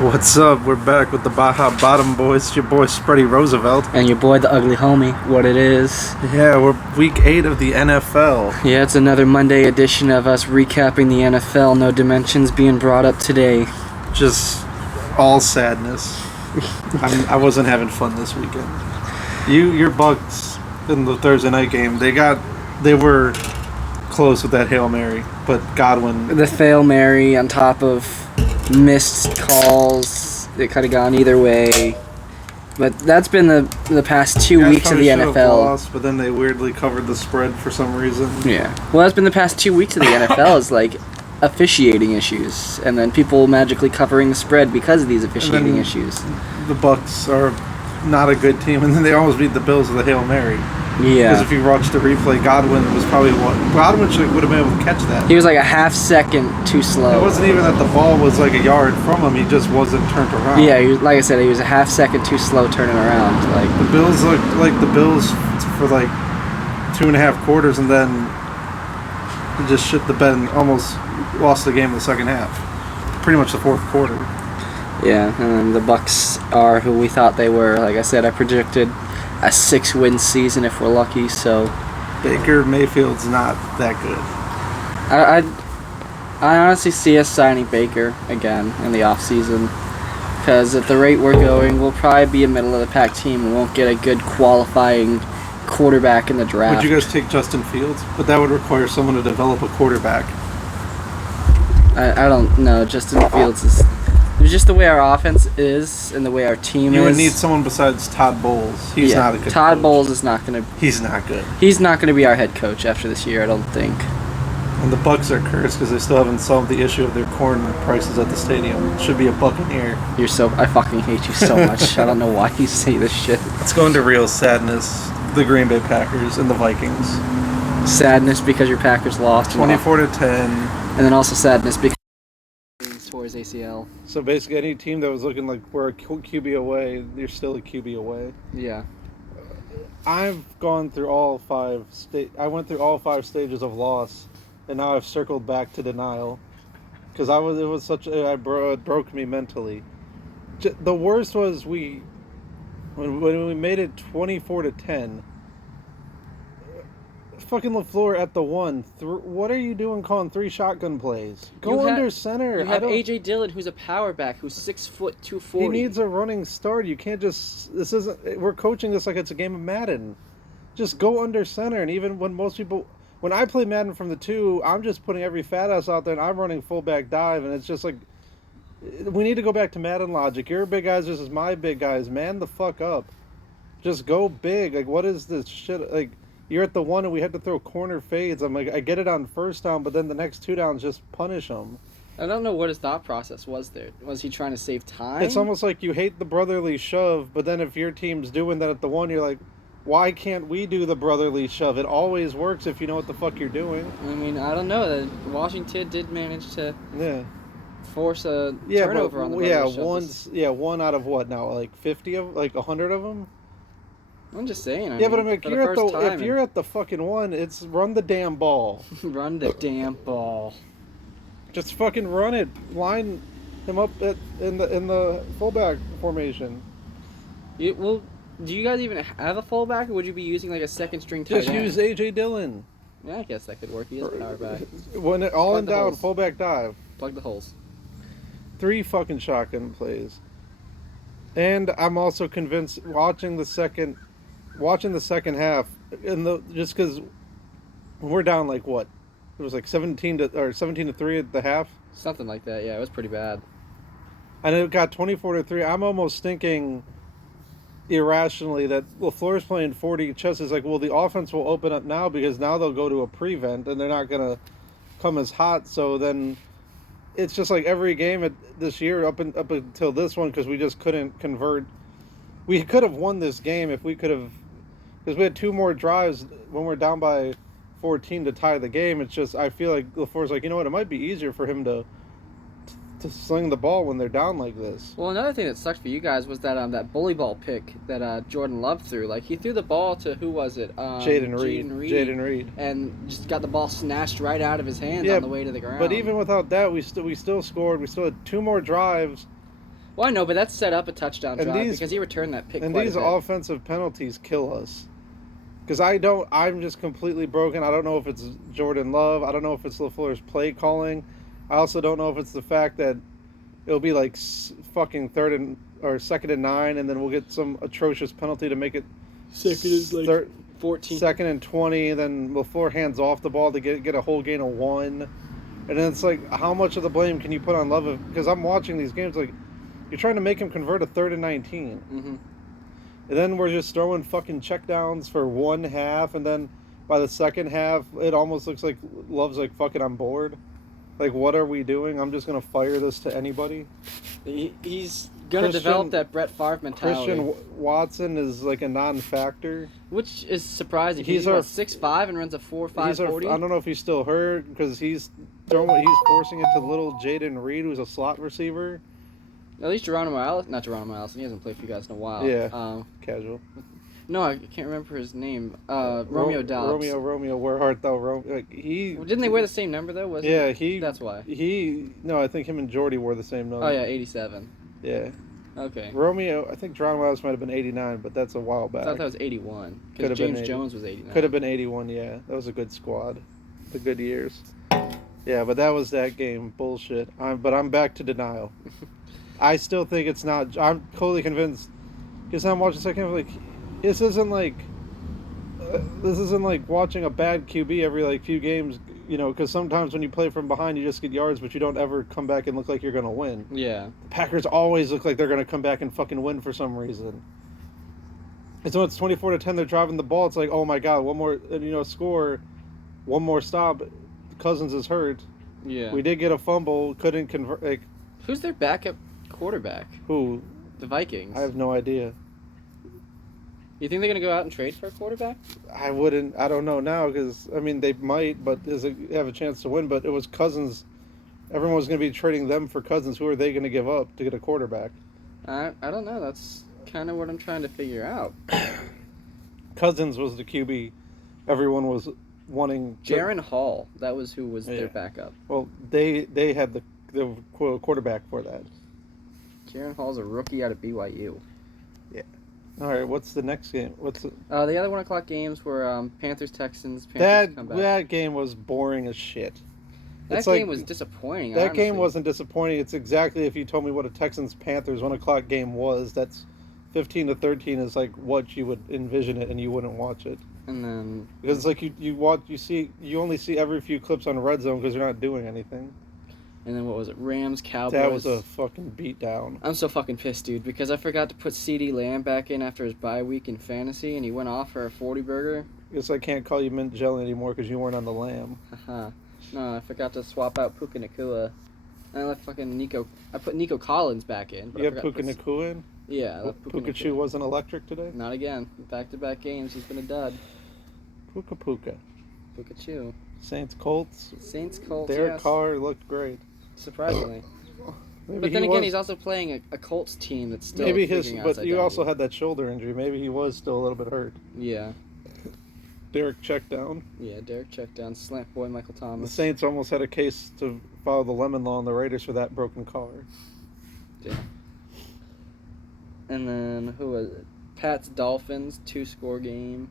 What's up? We're back with the Baja Bottom Boys. It's your boy Spready Roosevelt. And your boy, the ugly homie, what it is. Yeah, we're week 8 of the NFL. Yeah, it's another Monday edition of us recapping the NFL. No dimensions being brought up today. Just all sadness. I wasn't having fun this weekend. Your Bucks in the Thursday night game, they were close with that Hail Mary, but Godwin. The Hail Mary on top of missed calls. It could have gone either way. But that's been the past 2 weeks of the NFL. Lost, but then they weirdly covered the spread for some reason. Yeah. Well, that's been the past 2 weeks of the NFL is like officiating issues, and then people magically covering the spread because of these officiating issues. The Bucks are not a good team, and then they always beat the Bills with a Hail Mary. Yeah. Because if you watch the replay, Godwin was probably Godwin would have been able to catch that. He was like a half second too slow. It wasn't even that the ball was like a yard from him. He just wasn't turned around. Yeah, like I said, he was a half second too slow turning around. Like the Bills looked like the Bills for like 2.5 quarters, and then just shit the bed and almost lost the game in the second half. Pretty much the fourth quarter. Yeah, and then the Bucks are who we thought they were. Like I said, I predicted a 6-win season if we're lucky. So Baker Mayfield's not that good. I honestly see us signing Baker again in the offseason, because at the rate we're going, we'll probably be a middle of the pack team and won't get a good qualifying quarterback in the draft. Would you guys take Justin Fields? But that would require someone to develop a quarterback. I don't know. Justin Fields is just the way our offense is and the way our team is. You would need someone besides Todd Bowles. He's not a good Todd coach. Bowles is not going to... He's not good. He's not going to be our head coach after this year, I don't think. And the Bucks are cursed because they still haven't solved the issue of their corn prices at the stadium. It should be a Buccaneer. I fucking hate you so much. I don't know why you say this shit. Let's go into real sadness. The Green Bay Packers and the Vikings. Sadness because your Packers lost. 24-10. And then also sadness because tore his ACL. So basically any team that was looking like we're a QB away, you're still a QB away. Yeah. I've gone through all 5 I went through all 5 stages of loss, and now I've circled back to denial, because it broke me mentally. The worst was when we made it 24-10. Fucking LaFleur at the 1. What are you doing calling 3 shotgun plays? Go under center. You have AJ Dillon, who's a power back, who's 6 foot 240. He needs a running start. You can't just. We're coaching this like it's a game of Madden. Just go under center. And even when I play Madden from the 2, I'm just putting every fat ass out there and I'm running fullback dive, and it's just like, we need to go back to Madden logic. Your big guys versus my big guys. Man the fuck up. Just go big. Like, what is this shit? Like, you're at the 1 and we had to throw corner fades. I'm like, I get it on first down, but then the next 2 downs just punish them. I don't know what his thought process was there. Was he trying to save time? It's almost like you hate the brotherly shove, but then if your team's doing that at the 1, you're like, why can't we do the brotherly shove? It always works if you know what the fuck you're doing. I mean, I don't know. Washington did manage to force a turnover on the brotherly shove. One out of what now? Like 50 of, like 100 of them? I'm just saying. But I'm like, if you're at the fucking 1, it's run the damn ball. Run the damn ball. Just fucking run it. Line him up in the fullback formation. Do you guys even have a fullback, or would you be using like a second string tight end? Just use AJ Dillon. Yeah, I guess that could work. He is a power back. When all in doubt, fullback dive. Plug the holes. 3 fucking shotgun plays. And I'm also convinced watching the second half, just because we're down like what? It was like 17-3 at the half. Something like that. Yeah, it was pretty bad. And it got 24-3. I'm almost thinking irrationally that LaFleur's playing 40 chess. Is like, well, the offense will open up now because now they'll go to a prevent and they're not gonna come as hot. So then it's just like every game this year up until this one, because we just couldn't convert. We could have won this game if we could have, because we had 2 more drives when we're down by 14 to tie the game. It's just, I feel like LaFleur's like, you know what, it might be easier for him to sling the ball when they're down like this. Well, another thing that sucked for you guys was that bully ball pick that Jordan Love threw. Like, he threw the ball to, who was it? Jaden Reed. And just got the ball snatched right out of his hands on the way to the ground. But even without that, we still scored. We still had 2 more drives. Well, I know, but that set up a touchdown And drive these- because he returned that pick And quite these a bit. offensive penalties kill us. Because I'm just completely broken. I don't know if it's Jordan Love. I don't know if it's LaFleur's play calling. I also don't know if it's the fact that it'll be like fucking second and 9, and then we'll get some atrocious penalty to make it Second is like 14. Second and 20, then LaFleur hands off the ball to get a whole gain of 1. And then it's like, how much of the blame can you put on Love? Because I'm watching these games, like, you're trying to make him convert a 3rd and 19. Mm-hmm. And then we're just throwing fucking checkdowns for one half, and then by the second half, it almost looks like Love's like, fuck it, I'm bored. Like, what are we doing? I'm just going to fire this to anybody. He's going to develop that Brett Favre mentality. Christian Watson is like a non-factor. Which is surprising. He's He's 6'5" and runs a 4.5 40. I don't know if he's still hurt because he's forcing it to little Jaden Reed, who's a slot receiver. At least Geronimo Allison. He hasn't played for you guys in a while. Yeah, casual. No, I can't remember his name. Romeo Dobbs. Romeo, where art thou, Romeo? Like, Well, didn't they wear the same number though? That's why. No, I think him and Jordy wore the same number. Oh yeah, 87. Yeah. Okay. Romeo, I think Geronimo Allison might have been 89, but that's a while back. I thought that was 81. Could Because have been James 80. Jones was 89. Could have been 81, yeah. That was a good squad. The good years. Yeah, but that was that game. Bullshit. But I'm back to denial. I still think it's not. I'm totally convinced. Because I'm watching second half, like, this isn't like watching a bad QB every like few games, because sometimes when you play from behind you just get yards, but you don't ever come back and look like you're going to win. Yeah. The Packers always look like they're going to come back and fucking win for some reason. And so it's 24-10, they're driving the ball, it's like, oh my god, one more, score, one more stop, Cousins is hurt. Yeah. We did get a fumble, couldn't convert, like... Who's their backup quarterback? Who? The Vikings. I have no idea. You think they're going to go out and trade for a quarterback? I don't know now, because, they might, but have a chance to win, but it was Cousins. Everyone was going to be trading them for Cousins. Who are they going to give up to get a quarterback? I don't know. That's kind of what I'm trying to figure out. Cousins was the QB. Everyone was wanting... Jaron Hall. That was who was their backup. Well, they had the quarterback for that. Jaron Hall's a rookie out of BYU. Yeah. All right, what's the next game? The other 1 o'clock games were Panthers-Texans. That game was boring as shit. That game was disappointing, That game wasn't disappointing. It's exactly if you told me what a Texans-Panthers 1 o'clock game was. That's 15-13 is like what you would envision it, and you wouldn't watch it. And then... Because it's like you only see every few clips on Red Zone because you're not doing anything. And then what was it? Rams, Cowboys. That was a fucking beatdown. I'm so fucking pissed, dude, because I forgot to put CeeDee Lamb back in after his bye week in fantasy, and he went off for a 40-burger. Guess I can't call you mint jelly anymore because you weren't on the lamb. Haha. No, I forgot to swap out Puka Nacua. And I left I put Nico Collins back in. You have Puka Nacua in? Yeah, I left Puka wasn't electric today? Not again. Back-to-back games, he's been a dud. Puka. Puka-Chew. Saints Colts. Derek Carr looked great. Surprisingly. But then again, he's also playing a Colts team that's still but you also had that shoulder injury. Maybe he was still a little bit hurt. Yeah. Derek checked down. Yeah, Derek checked down. Slant boy Michael Thomas. The Saints almost had a case to follow the lemon law on the Raiders for that broken car. Yeah. And then, who was it? Pats Dolphins, 2-score game.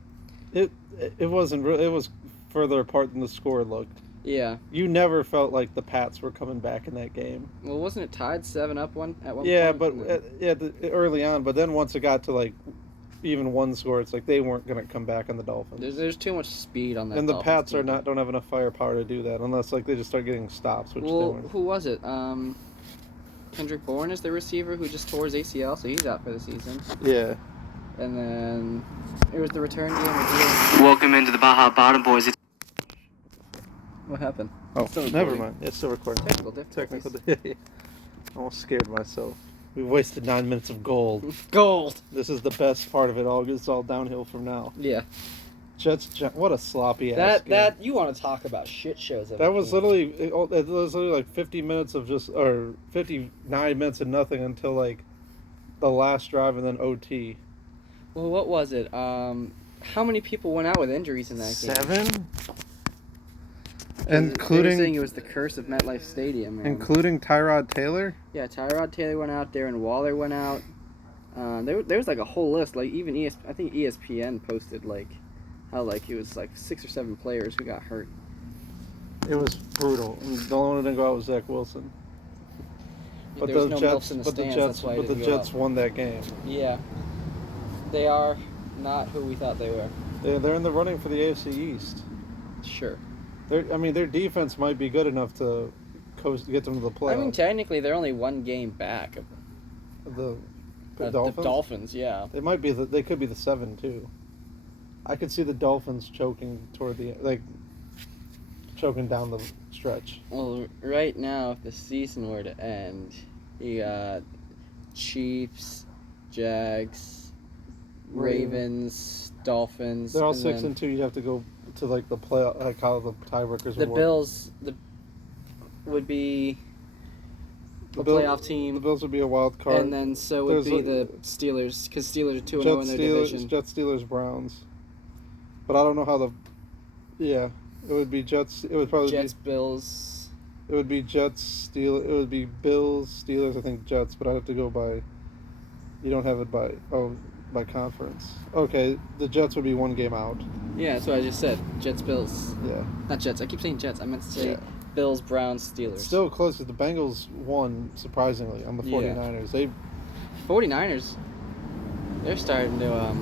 It wasn't really. It was further apart than the score looked. Yeah. You never felt like the Pats were coming back in that game. Well, wasn't it tied 7-up at one point? Yeah, but early on. But then once it got to like even one score, it's like they weren't going to come back on the Dolphins. There's too much speed on that. And the Dolphins Pats don't have enough firepower to do that unless like they just start getting stops. Which well, who was it? Kendrick Bourne is the receiver who just tore his ACL, so he's out for the season. Yeah. And then it was the return game. Welcome into the Baja Bottom Boys. What happened? Oh, never mind. It's still recording. Technical difficulties. I almost scared myself. We wasted 9 minutes of gold. Gold! This is the best part of it all. It's all downhill from now. Yeah. Jets, what a sloppy ass game. That you want to talk about shit shows. That was literally like 50 minutes of or 59 minutes of nothing until like the last drive and then OT. Well, what was it? How many people went out with injuries in that game? 7? They were saying Including it was the curse of MetLife Stadium. Man. including Tyrod Taylor. Yeah, Tyrod Taylor went out there and Waller went out. There was like a whole list. Like even I think ESPN posted like how like it was like 6 or 7 players who got hurt. It was brutal. And the only one who didn't go out was Zach Wilson. But There was the no Jets, milfs in the but the stands, Jets, that's why he but the didn't go Jets out. won that game. Yeah, they are not who we thought they were. They're in the running for the AFC East. Sure. Their defense might be good enough to get them to the playoffs. I mean, technically, they're only 1 game back of the the Dolphins. Dolphins. Yeah. They might be. They could be the 7 too. I could see the Dolphins choking toward choking down the stretch. Well, right now, if the season were to end, you got Chiefs, Jags, Ravens, Dolphins. They're all and 6 then and 2. You'd have to go to like the play, like how the tiebreakers. the would Bills. Would be a playoff team. The Bills would be a wild card. And then so would be the Steelers, because Steelers are 2-0 in their division. Jets, Steelers, Browns. But I don't know how the. Yeah, it would be Jets. It would probably Jets, Bills. It would be Jets, Steelers. It would be Bills, Steelers. I think Jets, but I have to go by. You don't have it by conference. Okay, the Jets would be 1 game out. Yeah, that's what I just said. Jets, Bills. Yeah. Not Jets. I keep saying Jets. I meant to say Yeah. Bills, Browns, Steelers. Still close because the Bengals won surprisingly on the 49ers. Yeah. 49ers. They're starting to.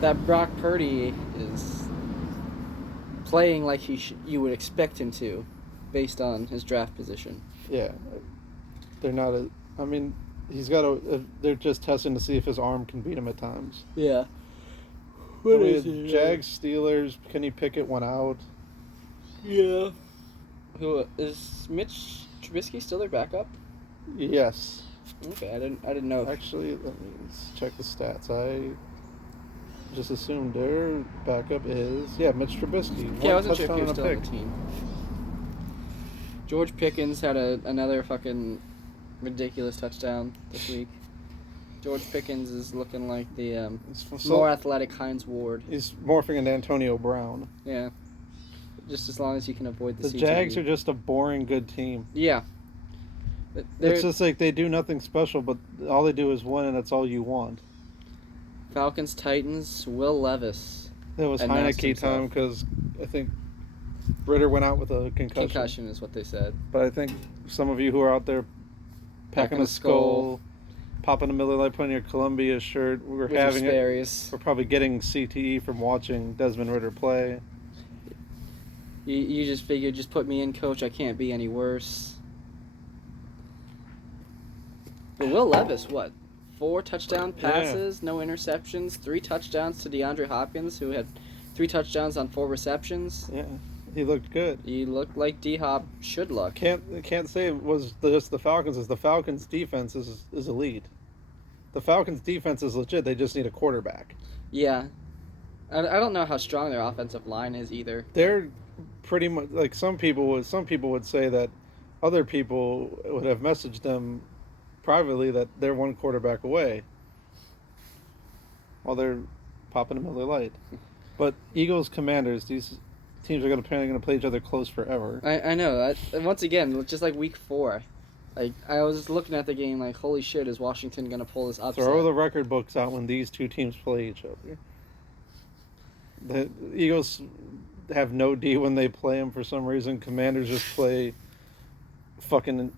That Brock Purdy is playing like you would expect him to, based on his draft position. Yeah, they're not a. I mean, he's got a. They're just testing to see if his arm can beat him at times. Yeah. What is it? Jags, Steelers. Kenny Pickett went out. Yeah. Who is Mitch Trubisky still their backup? Yes. Okay, I didn't know. Actually, let me check the stats. I just assumed their backup is Mitch Trubisky. Yeah, I wasn't sure if touchdown he was and a still on pick. the team. George Pickens had another fucking ridiculous touchdown this week. George Pickens is looking like the more athletic Hines Ward. He's morphing into Antonio Brown. Yeah. Just as long as you can avoid the CTE. Jags are just a boring good team. Yeah. It's just like they do nothing special, but all they do is win, and that's all you want. Falcons, Titans, Will Levis. It was announced Heineke himself. time because I think Ritter went out with a concussion. Concussion is what they said. But I think some of you who are out there packing a skull, popping a Miller Lite, putting your Columbia shirt, we're With having your it. Sperry's. We're probably getting CTE from watching Desmond Ritter play. You just figured, just put me in, coach. I can't be any worse. But Will Levis, what? 4 touchdown passes, no interceptions, 3 touchdowns to DeAndre Hopkins, who had 3 touchdowns on 4 receptions. Yeah, he looked good. He looked like D-Hop should look. Can't say it was just the Falcons. Is the Falcons' defense is elite. The Falcons' defense is legit. They just need a quarterback. Yeah. I don't know how strong their offensive line is either. They're pretty much like some people would say that other people would have messaged them privately that they're 1 quarterback away while they're popping a Miller Lite. But Eagles, Commanders, these teams are going to play each other close forever. I know. Once again, just like week 4. Like, I was looking at the game like, holy shit, is Washington going to pull this upset? Throw the record books out when these 2 teams play each other. The Eagles have no D when they play them for some reason. Commanders just play fucking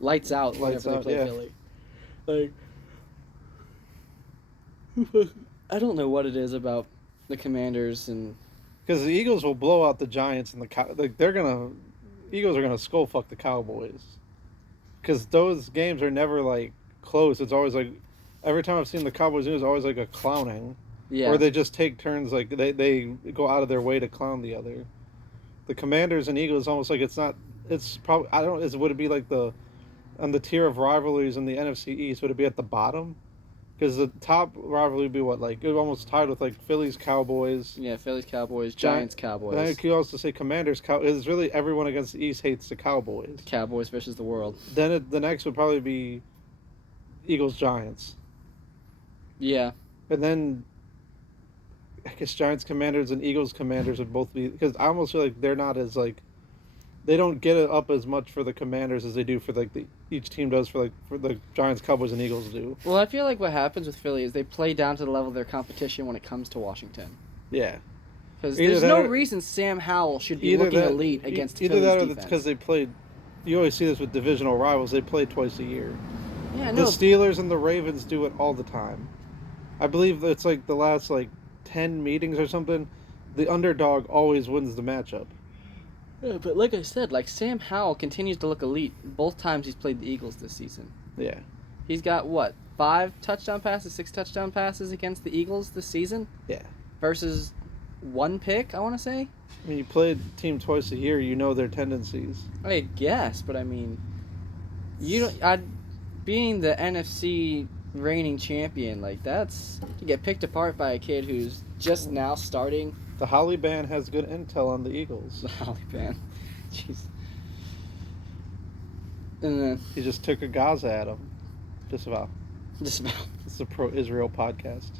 lights out Lights whenever out, they play yeah. Philly. Like, I don't know what it is about the Commanders and because the Eagles will blow out the Giants and Eagles are gonna skull fuck the Cowboys because those games are never like close. It's always like every time I've seen the Cowboys, it was always like a clowning. Yeah. Or they just take turns, like they go out of their way to clown the other. The Commanders and Eagles almost like it's probably would it be like on the tier of rivalries in the NFC East, would it be at the bottom? Because the top rivalry would be what, like it almost tied with like Phillies Cowboys. Yeah, Phillies Cowboys, Giants Cowboys. And I could also say Commanders It's really everyone against the East hates the Cowboys. Cowboys versus the world. Then the next would probably be Eagles Giants. Yeah. And then I guess Giants Commanders and Eagles Commanders would both be, because I almost feel like they're not as like they don't get it up as much for the Commanders as they do for each team does for the Giants, Cowboys, and Eagles do. Well, I feel like what happens with Philly is they play down to the level of their competition when it comes to Washington. Yeah. Because Either there's that no or- reason Sam Howell should be Either looking that, elite against either Philly's that or defense. because they played. You always see this with divisional rivals. They play twice a year. Yeah, The no. Steelers and the Ravens do it all the time. I believe it's like the last 10 meetings or something. The underdog always wins the matchup. Yeah, but like I said, Sam Howell continues to look elite both times he's played the Eagles this season. Yeah. He's got, 5 touchdown passes, 6 touchdown passes against the Eagles this season? Yeah. Versus 1 pick, I want to say? I mean, you play the team twice a year, you know their tendencies. I guess, but I mean, being the NFC reigning champion, that's to get picked apart by a kid who's just now starting. The Holly Band has good intel on the Eagles. The Holly Band. Jeez. And then, He just took a Gaza at him. Just about. just about. It's a pro-Israel podcast.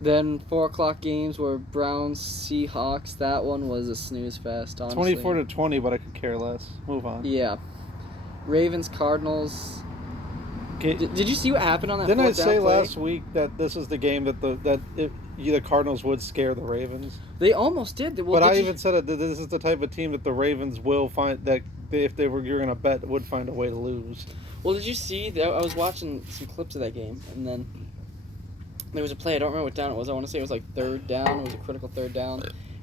Then 4 o'clock games were Browns, Seahawks. That one was a snooze fest, honestly. 24-20, but I could care less. Move on. Yeah. Ravens, Cardinals. Did you see what happened on that Didn't I fourth down say play? last week that this is the game that the Cardinals would scare the Ravens? They almost did. But I even said it that this is the type of team that the Ravens will find that if you're going to bet would find a way to lose. Well, did you see? I was watching some clips of that game, and then there was a play. I don't remember what down it was. I want to say it was third down. It was a critical third down,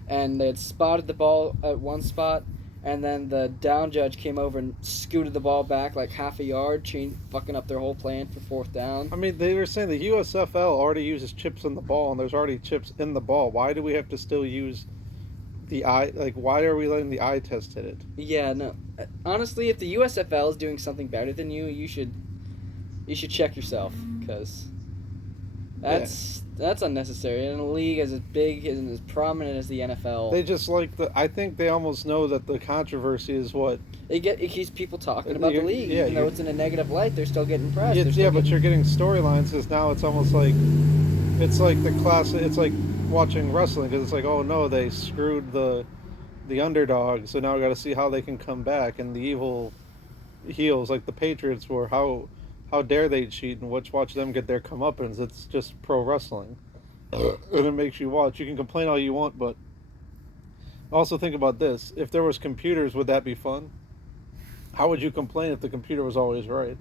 and they had spotted the ball at one spot, and then the down judge came over and scooted the ball back half a yard, fucking up their whole plan for fourth down. I mean, they were saying the USFL already uses chips in the ball, and there's already chips in the ball. Why do we have to still use the eye? Why are we letting the eye test hit it? Yeah, no. Honestly, if the USFL is doing something better than you should check yourself, because that's unnecessary. In a league as big and as prominent as the NFL, They just I think they almost know that the controversy is what. it keeps people talking about the You're- league. yeah, Even though you're- it's in a negative light, they're still getting pressed. But you're getting storylines because now it's almost it's like the class. It's like watching wrestling because it's like, oh no, they screwed the underdog, so now we got to see how they can come back. And the evil heels, like the Patriots, were how dare they cheat and watch them get their comeuppance. It's just pro wrestling, and it makes you watch. You can complain all you want, but also think about this: if there was computers, would that be fun? How would you complain if the computer was always right?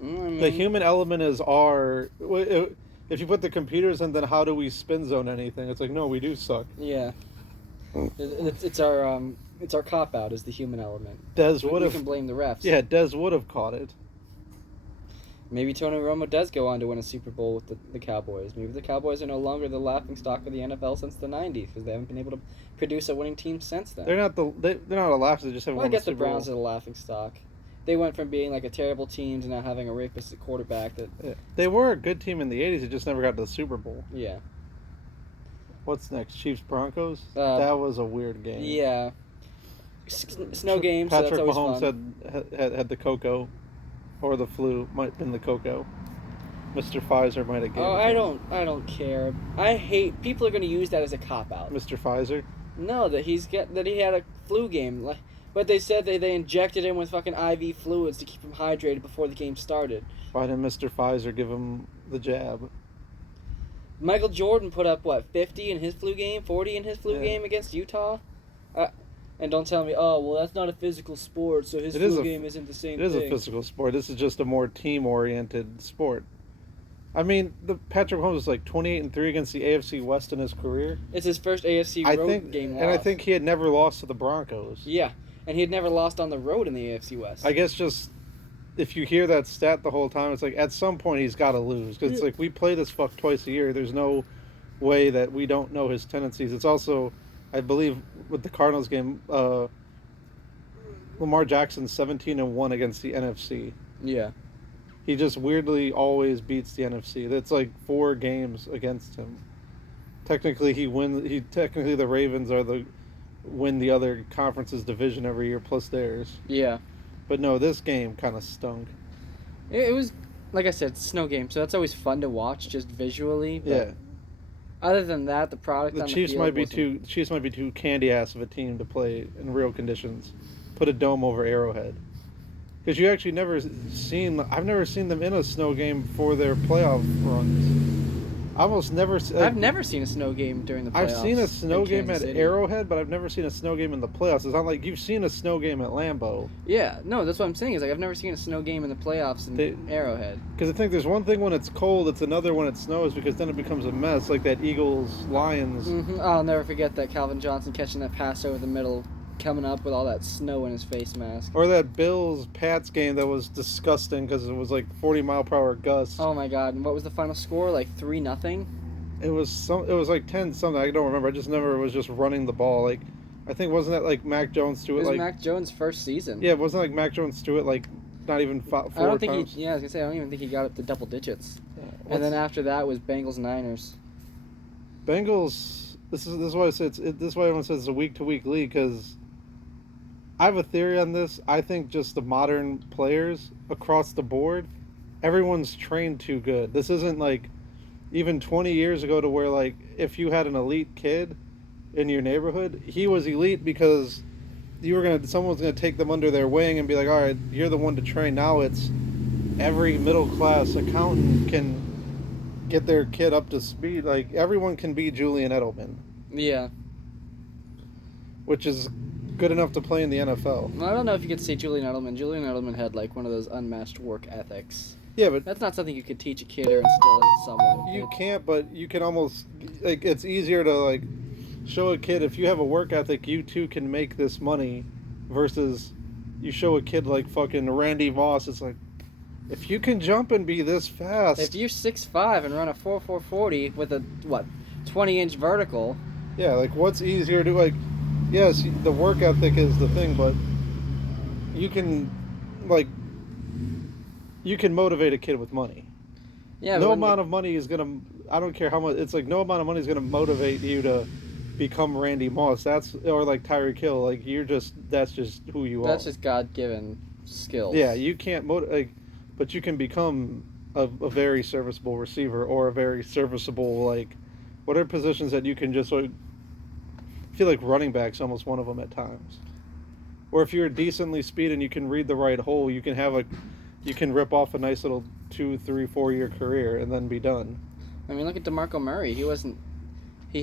The human element is if you put the computers in, then how do we spin zone anything? It's like, no, we do suck. Yeah. It's our cop out is the human element. We can blame the refs. Yeah, Dez would have caught it. Maybe Tony Romo does go on to win a Super Bowl with the Cowboys. Maybe the Cowboys are no longer the laughingstock of the NFL since the '90s because they haven't been able to produce a winning team since then. They're not a laugh. They just haven't Well, I won the guess the Super Bowl. Browns are the laughingstock. They went from being a terrible team to now having a rapist at quarterback. Yeah. They were a good team in the '80s. They just never got to the Super Bowl. Yeah. What's next? Chiefs Broncos. That was a weird game. Yeah. Snow game. Patrick so that's Mahomes always fun. had the cocoa, or the flu. Might have been the cocoa. Mr. Pfizer might have given. Oh, I don't care. I hate people are going to use that as a cop out. Mr. Pfizer. No, that he had a flu game. But they said they injected him with fucking IV fluids to keep him hydrated before the game started. Why didn't Mr. Pfizer give him the jab? Michael Jordan put up 50 in his flu game, 40 in his flu Yeah. game against Utah. And don't tell me, oh well, that's not a physical sport, so his flu game isn't the same It thing. is a physical sport. This is just a more team-oriented sport. I mean, the Patrick Mahomes was 28-3 against the AFC West in his career. It's his first AFC road game loss. And I think he had never lost to the Broncos. Yeah, and he had never lost on the road in the AFC West. I guess just if you hear that stat the whole time, it's at some point he's got to lose because it's we play this fuck twice a year. There's no way that we don't know his tendencies. It's also, I believe, with the Cardinals game, Lamar Jackson 17-1 against the NFC. Yeah. He just weirdly always beats the NFC. That's 4 games against him. Technically, Technically, the Ravens win the other conference's division every year plus theirs. Yeah. But no, this game kind of stunk. It was, like I said, snow game, so that's always fun to watch just visually. But Yeah. Other than that, the product The on Chiefs the field might be wasn't- Chiefs might be too candy ass of a team to play in real conditions. Put a dome over Arrowhead. Because you actually I've never seen them in a snow game for their playoff runs. I almost never. I've never seen a snow game during the playoffs. I've seen a snow in game at Kansas City. Arrowhead, but I've never seen a snow game in the playoffs. It's not like you've seen a snow game at Lambeau. Yeah, no, that's what I'm saying. Is like I've never seen a snow game in the playoffs in Arrowhead. Because I think there's one thing when it's cold, it's another when it snows, because then it becomes a mess, like that Eagles-Lions. Mm-hmm. I'll never forget that Calvin Johnson catching that pass over the middle, coming up with all that snow in his face mask. Or that Bills-Pats game that was disgusting because it was like 40-mile-per-hour gusts. Oh my God! And what was the final score? Like 3-0. It was like 10 something. I don't remember. I just remember it was just running the ball. Like, I think wasn't that like Mac Jones threw It it was like Mac Jones' first season. yeah, it wasn't like Mac Jones threw it like not even four I don't think times. he. Yeah, I was gonna say I don't even think he got up to double digits. What's- And then after that was Bengals Niners. Bengals. This is why I say this is why everyone says it's a week-to-week league, because I have a theory on this. I think just the modern players across the board, everyone's trained too good. This isn't like even 20 years ago to where like if you had an elite kid in your neighborhood, he was elite because someone's gonna take them under their wing and be like, all right, you're the one to train. Now it's every middle class accountant can get their kid up to speed. Like everyone can be Julian Edelman, Yeah. which is good enough to play in the NFL. Well, I don't know if you could say Julian Edelman. Julian Edelman had like one of those unmatched work ethics. Yeah, but That's not something you could teach a kid or instill in someone. you can't. But you can almost like it's easier to like show a kid if you have a work ethic, you too can make this money, versus you show a kid like fucking Randy Moss. It's like if you can jump and be this fast. If you're 6'5" and run a 4.40 with a 20-inch vertical. Yeah, like what's easier to like? Yes, the work ethic is the thing, but you can motivate a kid with money. Yeah. No amount of money is gonna. I don't care how much. It's like no amount of money is gonna motivate you to become Randy Moss. Or like Tyreek Hill. Like that's just who you are. That's just God-given skills. Yeah, you can't but you can become a very serviceable receiver or a very serviceable like whatever positions that you can just like. I feel like running back's almost one of them at times. Or if you're decently speed and you can read the right hole, you can rip off a nice little 2, 3, 4 year career and then be done. I mean, look at DeMarco Murray. He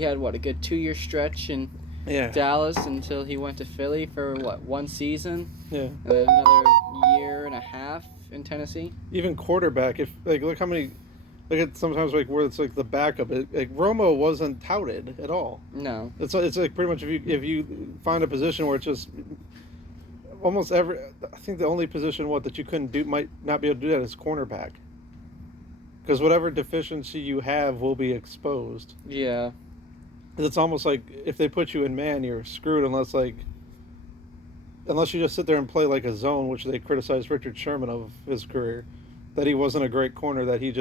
had a good 2-year stretch in Dallas until he went to Philly for 1 season. Yeah. And then another year and a half in Tennessee. Even quarterback, if like look at sometimes like where it's like the backup. Like Romo wasn't touted at all. No. It's like pretty much if you find a position where it's just almost every. I think the only position that you couldn't do might not be able to do that is cornerback. Because whatever deficiency you have will be exposed. Yeah. It's almost like if they put you in man, you're screwed unless you just sit there and play like a zone, which they criticized Richard Sherman of his career, that he wasn't a great corner, that he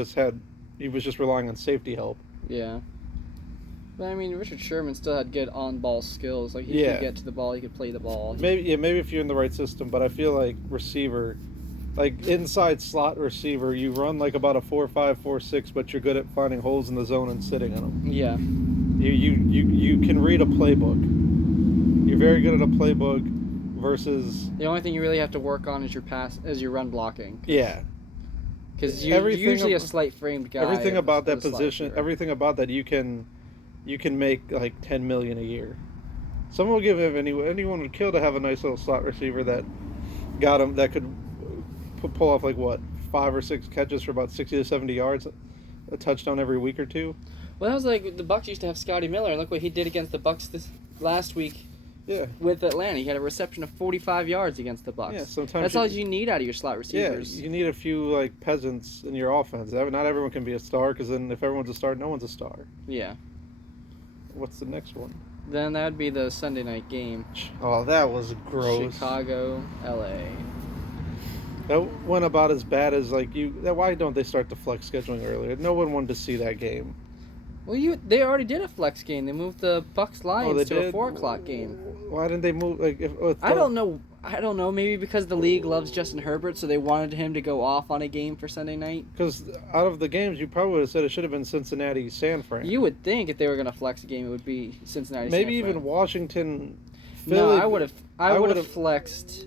was just relying on safety help. Yeah. But I mean, Richard Sherman still had good on-ball skills. Like he could get to the ball, he could play the ball. Maybe if you're in the right system, but I feel like receiver, like inside slot receiver, you run like about a 4.5, 4.6, but you're good at finding holes in the zone and sitting in them. Yeah. You can read a playbook. You're very good at a playbook versus The only thing you really have to work on is your run blocking. yeah. Because you're usually a slight framed guy. Everything about that with a position, slight everything about that you can make like $10 million a year. Someone will give him anyone would kill to have a nice little slot receiver that got him that could pull off like 5 or 6 catches for about 60 to 70 yards, a touchdown every week or two. Well, that was like the Bucs used to have Scotty Miller, and look what he did against the Bucs this last week. Yeah. With Atlanta, he had a reception of 45 yards against the Bucs. Yeah, sometimes that's all you need out of your slot receivers. Yeah, you need a few like peasants in your offense. Not everyone can be a star, because then if everyone's a star, no one's a star. Yeah. What's the next one? Then that would be the Sunday night game. Oh, that was gross. Chicago, LA. That went about as bad as why don't they start the flex scheduling earlier? No one wanted to see that game. Well, they already did a flex game. They moved the Bucs Lions to a 4:00 game. Why didn't they move? I don't know. I don't know. Maybe because the league loves Justin Herbert, so they wanted him to go off on a game for Sunday night. Because out of the games, you probably would have said it should have been Cincinnati, San Fran. You would think if they were going to flex a game, it would be Cincinnati. Maybe San Fran. even Washington. No, Philly. I would have flexed.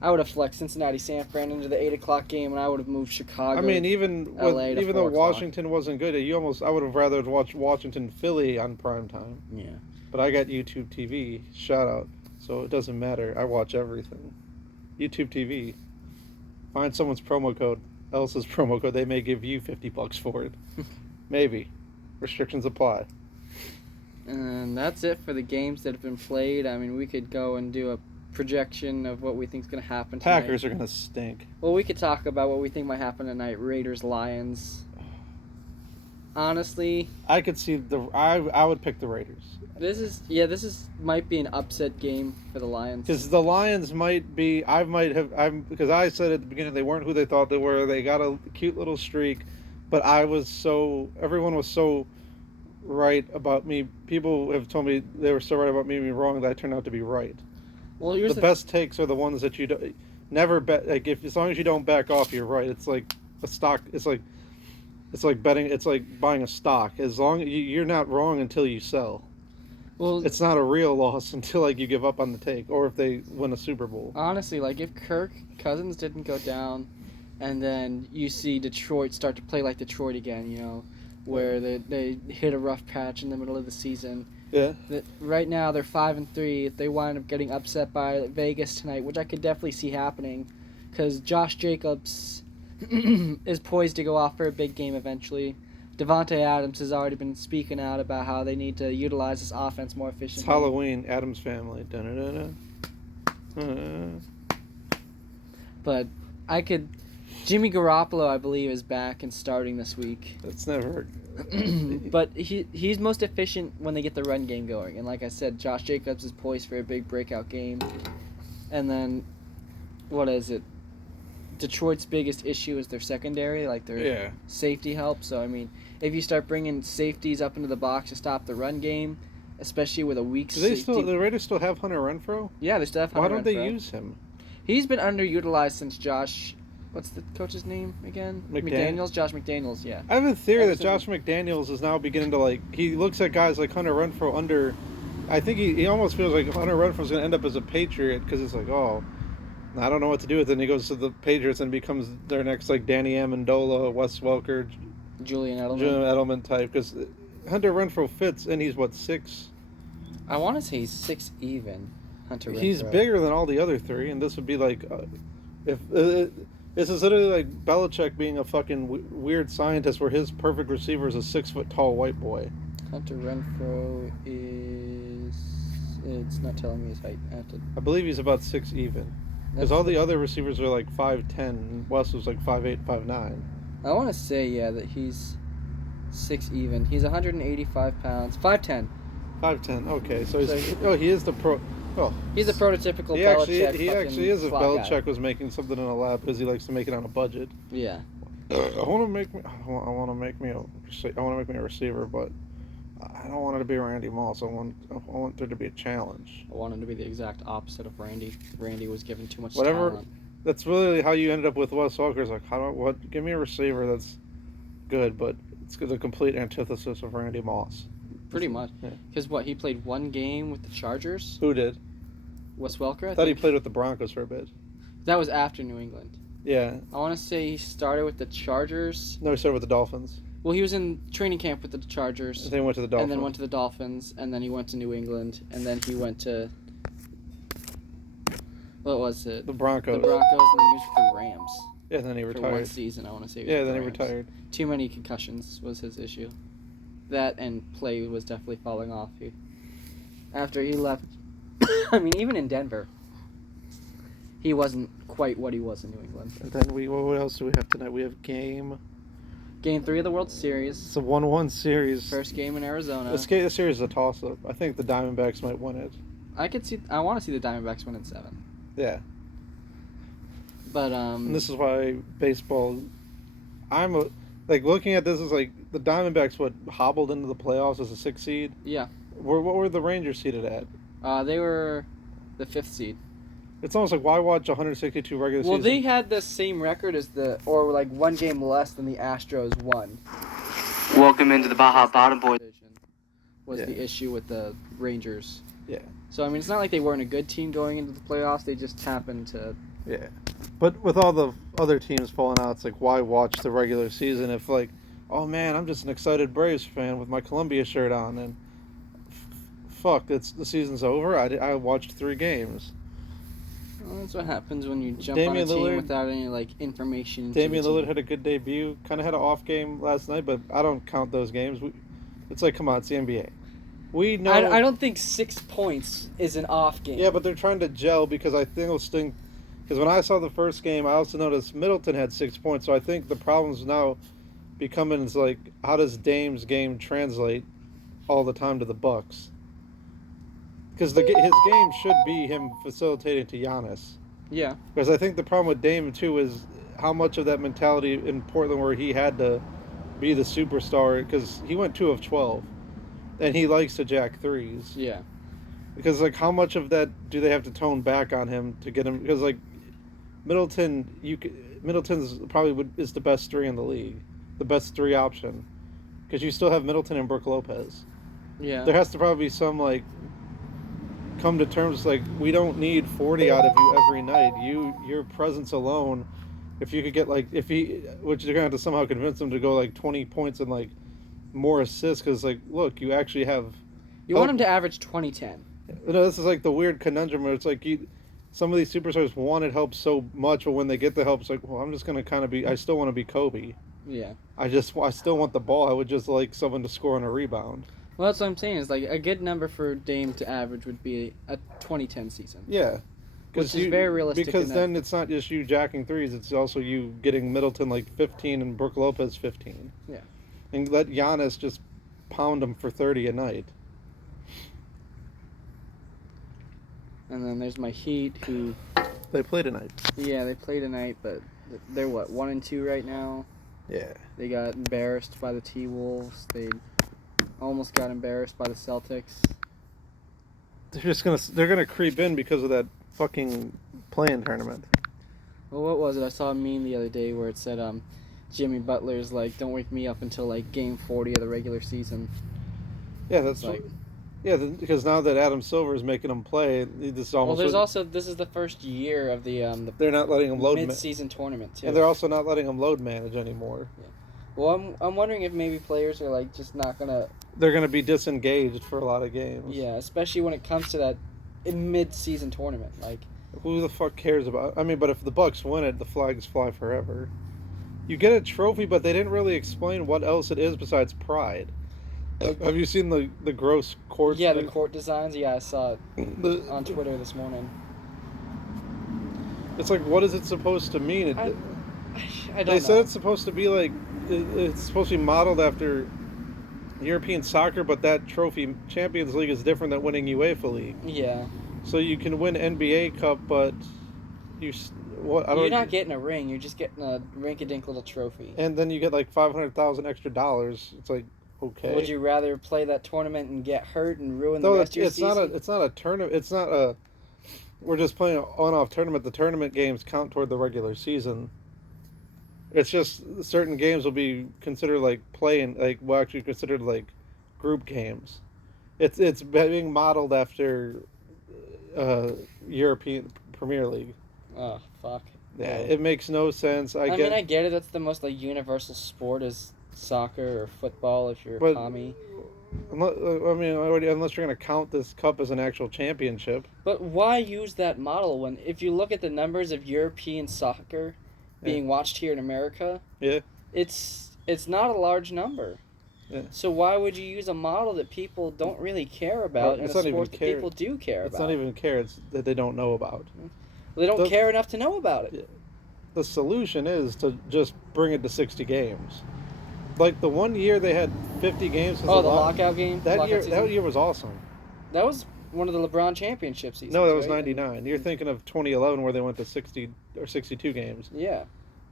I would have flexed Cincinnati San Fran into the 8 o'clock game, and I would have moved Chicago. I mean, even LA to even though 4 o'clock. Washington wasn't good, I would have rather watched Washington Philly on prime time. Yeah. But I got YouTube TV. Shout out. So it doesn't matter. I watch everything. YouTube TV. Find someone's promo code, else's promo code. They may give you $50 for it. Maybe. Restrictions apply. And that's it for the games that have been played. I mean, we could go and do a projection of what we think is going to happen tonight. Packers are going to stink. Well, we could talk about what we think might happen tonight. Raiders, Lions. Honestly, I could see I would pick the Raiders. this might be an upset game for the Lions. Because the Lions might be, because I said at the beginning they weren't who they thought they were. They got a cute little streak, but everyone was so right about me. People have told me they were so right about me being wrong that I turned out to be right. Well, here's The best takes are the ones that you don't, never bet. Like as long as you don't back off, you're right. It's like a stock. It's like betting. It's like buying a stock. As long as you're not wrong until you sell. Well, It's not a real loss until like you give up on the take, or if they win a Super Bowl. honestly, like if Kirk Cousins didn't go down, and then you see Detroit start to play like Detroit again, where they hit a rough patch in the middle of the season. Yeah. Right now they're 5-3. If they wind up getting upset by Vegas tonight, which I could definitely see happening, because Josh Jacobs is poised to go off for a big game eventually. Devontae Adams has already been speaking out about how they need to utilize this offense more efficiently. It's Halloween, Adams Family. Dun-dun-dun-dun. But Jimmy Garoppolo, I believe, is back and starting this week. That's never. But he's most efficient when they get the run game going. And like I said, Josh Jacobs is poised for a big breakout game. And then, what is it? Detroit's biggest issue is their secondary, like their safety help. So, I mean, if you start bringing safeties up into the box to stop the run game, especially with a weak safety... The Raiders still have Hunter Renfrow? Yeah, they still have Hunter Why don't they Renfrow. use him? He's been underutilized since Josh... What's the coach's name again? McDaniels? Josh McDaniels, yeah. I have a theory Ever that Josh McDaniels is now beginning to, he looks at guys like Hunter Renfrow under... I think he almost feels like Hunter Renfrow's going to end up as a Patriot because it's like, oh, I don't know what to do with it. And he goes to the Patriots and becomes their next, Danny Amendola, Wes Welker, Julian Edelman type. Because Hunter Renfrow fits, and he's, 6? I want to say he's 6 even, Hunter Renfrow. He's bigger than all the other three, and this would be if this is literally like Belichick being a fucking weird scientist where his perfect receiver is a 6 foot tall white boy. Hunter Renfrow is... It's not telling me his height. I believe he's about 6 even. Because all the other receivers are 5'10", and Wes was 5'8", 5'9". I want to say, that he's 6 even. He's 185 pounds. 5'10". 5'10", okay. So he is the pro... Oh. He's the prototypical He Belichick actually is if slot Belichick guy. was making something in a lab because he likes to make it on a budget. Yeah. I want to make me a receiver, but I don't want it to be Randy Moss. I want there to be a challenge. I want him to be the exact opposite of Randy. Randy was given too much Whatever. talent. That's really how you ended up with Wes Welker. Is give me a receiver that's good, but it's the complete antithesis of Randy Moss. Pretty much. Yeah. Because he played one game with the Chargers? Who did? Wes Welker, I thought he played with the Broncos for a bit. That was after New England. Yeah. I want to say he started with the Chargers. No, he started with the Dolphins. Well, he was in training camp with the Chargers. And then he went to the Dolphins. And then went to the Dolphins, and then he went to New England, and then he went to... What was it? The Broncos. The Broncos, and then he was with the Rams. Yeah, and then he For one retired. season, I want to say. Yeah, then he retired. Too many concussions was his issue. That and play was definitely falling off. After he left, I mean, even in Denver, he wasn't quite what he was in New England. And then what else do we have tonight? We have Game 3 of the World Series. It's a 1-1 series. First game in Arizona. This series is a toss-up. I think the Diamondbacks might win it. I want to see the Diamondbacks win in 7. Yeah. But And this is why baseball. Looking at this is the Diamondbacks hobbled into the playoffs as a 6 seed. Yeah. What were the Rangers seeded at? They were the 5th seed. It's almost like, why watch 162 regular Well, season? they had the same record as or like one game less than the Astros won. Welcome into the Baja Bottom Boys. Was the issue with the Rangers. Yeah. So, I mean, it's not like they weren't a good team going into the playoffs. They just happened to... Yeah. But with all the other teams falling out, it's like, why watch the regular season if, like, oh, man, I'm just an excited Braves fan with my Columbia shirt on, and fuck, the season's over. I watched 3 games. Well, that's what happens when you jump Damian on a team Lillard- without any, like, information. into Damian the team. Lillard had a good debut. Kind of had an off game last night, but I don't count those games. It's like, come on, it's the NBA. We know. I don't think 6 points is an off game. Yeah, but they're trying to gel because I think it'll sting. Because when I saw the first game, I also noticed Middleton had 6 points. So I think the problem's now becoming is like, how does Dame's game translate all the time to the Bucks? Because his game should be him facilitating to Giannis. Yeah. Because I think the problem with Dame too is how much of that mentality in Portland where he had to be the superstar, because he went 2 of 12, and he likes to jack threes. Yeah. Because like, how much of that do they have to tone back on him to get him? Because like, Middleton's probably is the best 3 in the league, the best 3 option, because you still have Middleton and Brook Lopez. Yeah. There has to probably be some like come to terms like, we don't need 40 out of you every night. Your presence alone, if you could get like, which they're gonna have to somehow convince him to go like 20 points and like more assists, because like, look, you actually have. You want him to average 20-10. No, this is like the weird conundrum where it's like some of these superstars wanted help so much, but when they get the help, it's like, well, I'm just gonna kind of be. I still want to be Kobe. Yeah. I still want the ball. I would just like someone to score on a rebound. Well, that's what I'm saying. Is like a good number for Dame to average would be a 20-10 season. Yeah. Which is very realistic. Because then it's not just you jacking threes; it's also you getting Middleton like 15 and Brook Lopez 15. Yeah. And let Giannis just pound them for 30 a night. And then there's my Heat, who... They play tonight. Yeah, they play tonight, but they're what, 1-2 right now? Yeah. They got embarrassed by the T-Wolves. They almost got embarrassed by the Celtics. They're gonna creep in because of that fucking play-in tournament. Well, what was it? I saw a meme the other day where it said, Jimmy Butler's like, don't wake me up until like game 40 of the regular season. Yeah, that's like... Yeah, because now that Adam Silver is making them play, this is almost. Well, there's also this is the first year of the they're not letting them load mid-season tournament too, and they're also not letting them load manage anymore. Yeah. Well, I'm wondering if maybe players are like just not gonna. They're gonna be disengaged for a lot of games. Yeah, especially when it comes to that mid-season tournament. Like, who the fuck cares about? I mean, but if the Bucks win it, the flags fly forever. You get a trophy, but they didn't really explain what else it is besides pride. Have you seen the gross court? Yeah, the court designs. Yeah, I saw it on Twitter this morning. It's like, what is it supposed to mean? I don't know. They said it's supposed to be like, it's supposed to be modeled after European soccer, but that trophy, Champions League, is different than winning UEFA League. Yeah. So you can win NBA Cup, but you're not getting a ring. You're just getting a rinky-dink little trophy. And then you get like $500,000 extra dollars. It's like, okay. Would you rather play that tournament and get hurt and ruin the rest of your season? It's not a tournament. It's not a. We're just playing an on-off tournament. The tournament games count toward the regular season. It's just certain games will be considered like playing, like well, actually considered like group games. It's being modeled after European Premier League. Oh fuck. Yeah, it makes no sense. I mean, I get it. That's the most like universal sport is soccer or football if you're a commie. Unless you're going to count this cup as an actual championship. But why use that model when, if you look at the numbers of European soccer being watched here in America, it's not a large number. Yeah. So why would you use a model that people don't really care about in a sport that people do care about? It's not even care, it's that they don't know about. Well, they don't care enough to know about it. The solution is to just bring it to 60 games. Like the one year they had 50 games. Oh, the lockout game? That year was awesome. That was one of the LeBron championship seasons. No, that was 99. You're thinking of 2011 where they went to 60 or 62 games. Yeah.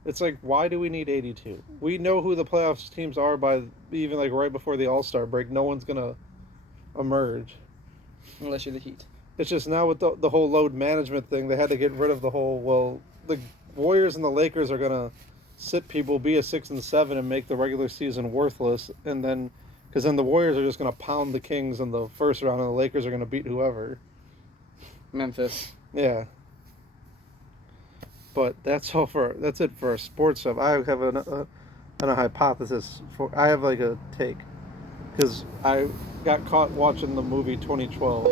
It's like, why do we need 82? We know who the playoffs teams are by even like right before the All-Star break. No one's going to emerge. Unless you're the Heat. It's just now with the whole load management thing, they had to get rid of the whole. Well, the Warriors and the Lakers are gonna sit people, be a 6-7, and make the regular season worthless, and then because then the Warriors are just gonna pound the Kings in the first round, and the Lakers are gonna beat whoever. Memphis. Yeah. But that's it for sports stuff. I have a hypothesis for. I have like a take because I got caught watching the movie 2012.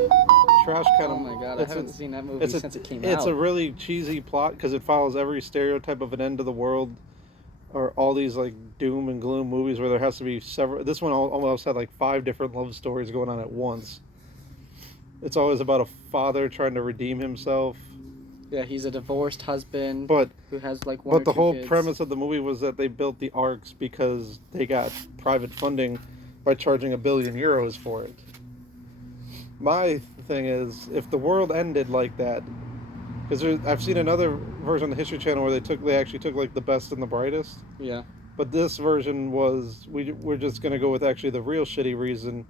Trash kind Oh of. my god, I haven't seen that movie since it came out. It's a really cheesy plot because it follows every stereotype of an end of the world, or all these like doom and gloom movies where there has to be several. This one almost had like 5 different love stories going on at once. It's always about a father trying to redeem himself. Yeah, he's a divorced husband But who has like one or But the two whole kids. premise of the movie was that they built the arcs because they got private funding by charging €1 billion for it. My thing is, if the world ended like that, because I've seen another version on the History Channel where they actually took like the best and the brightest. Yeah. But this version was we're just gonna go with actually the real shitty reason.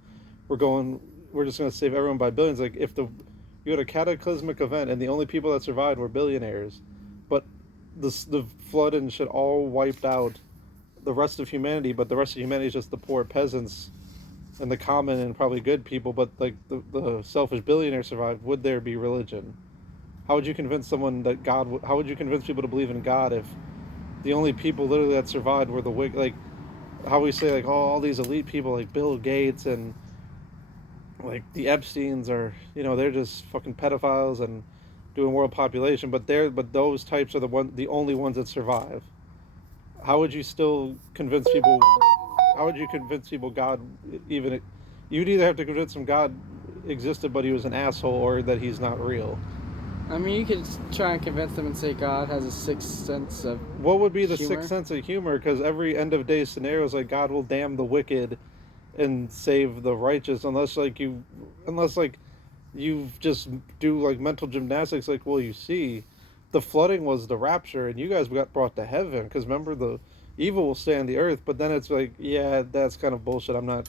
We're just gonna save everyone by billions. Like if you had a cataclysmic event and the only people that survived were billionaires, but the flood and shit all wiped out the rest of humanity, but the rest of humanity is just the poor peasants and the common and probably good people, but like the selfish billionaire survived. Would there be religion? How would you convince someone that how would you convince people to believe in God if the only people literally that survived were the wicked? Like how we say like, oh, all these elite people like Bill Gates and like the Epsteins are, they're just fucking pedophiles and doing world population, but those types are the only ones that survive. How would you still convince people? How would you convince people God even? You'd either have to convince them God existed, but he was an asshole, or that he's not real. I mean, you could try and convince them and say God has a sixth sense of What would be the humor? sixth sense of humor? Because every end of day scenario is like God will damn the wicked and save the righteous, unless you just do like mental gymnastics. Like, well, you see, the flooding was the rapture, and you guys got brought to heaven. Because remember, the evil will stay on the earth. But then it's like, yeah, that's kind of bullshit. I'm not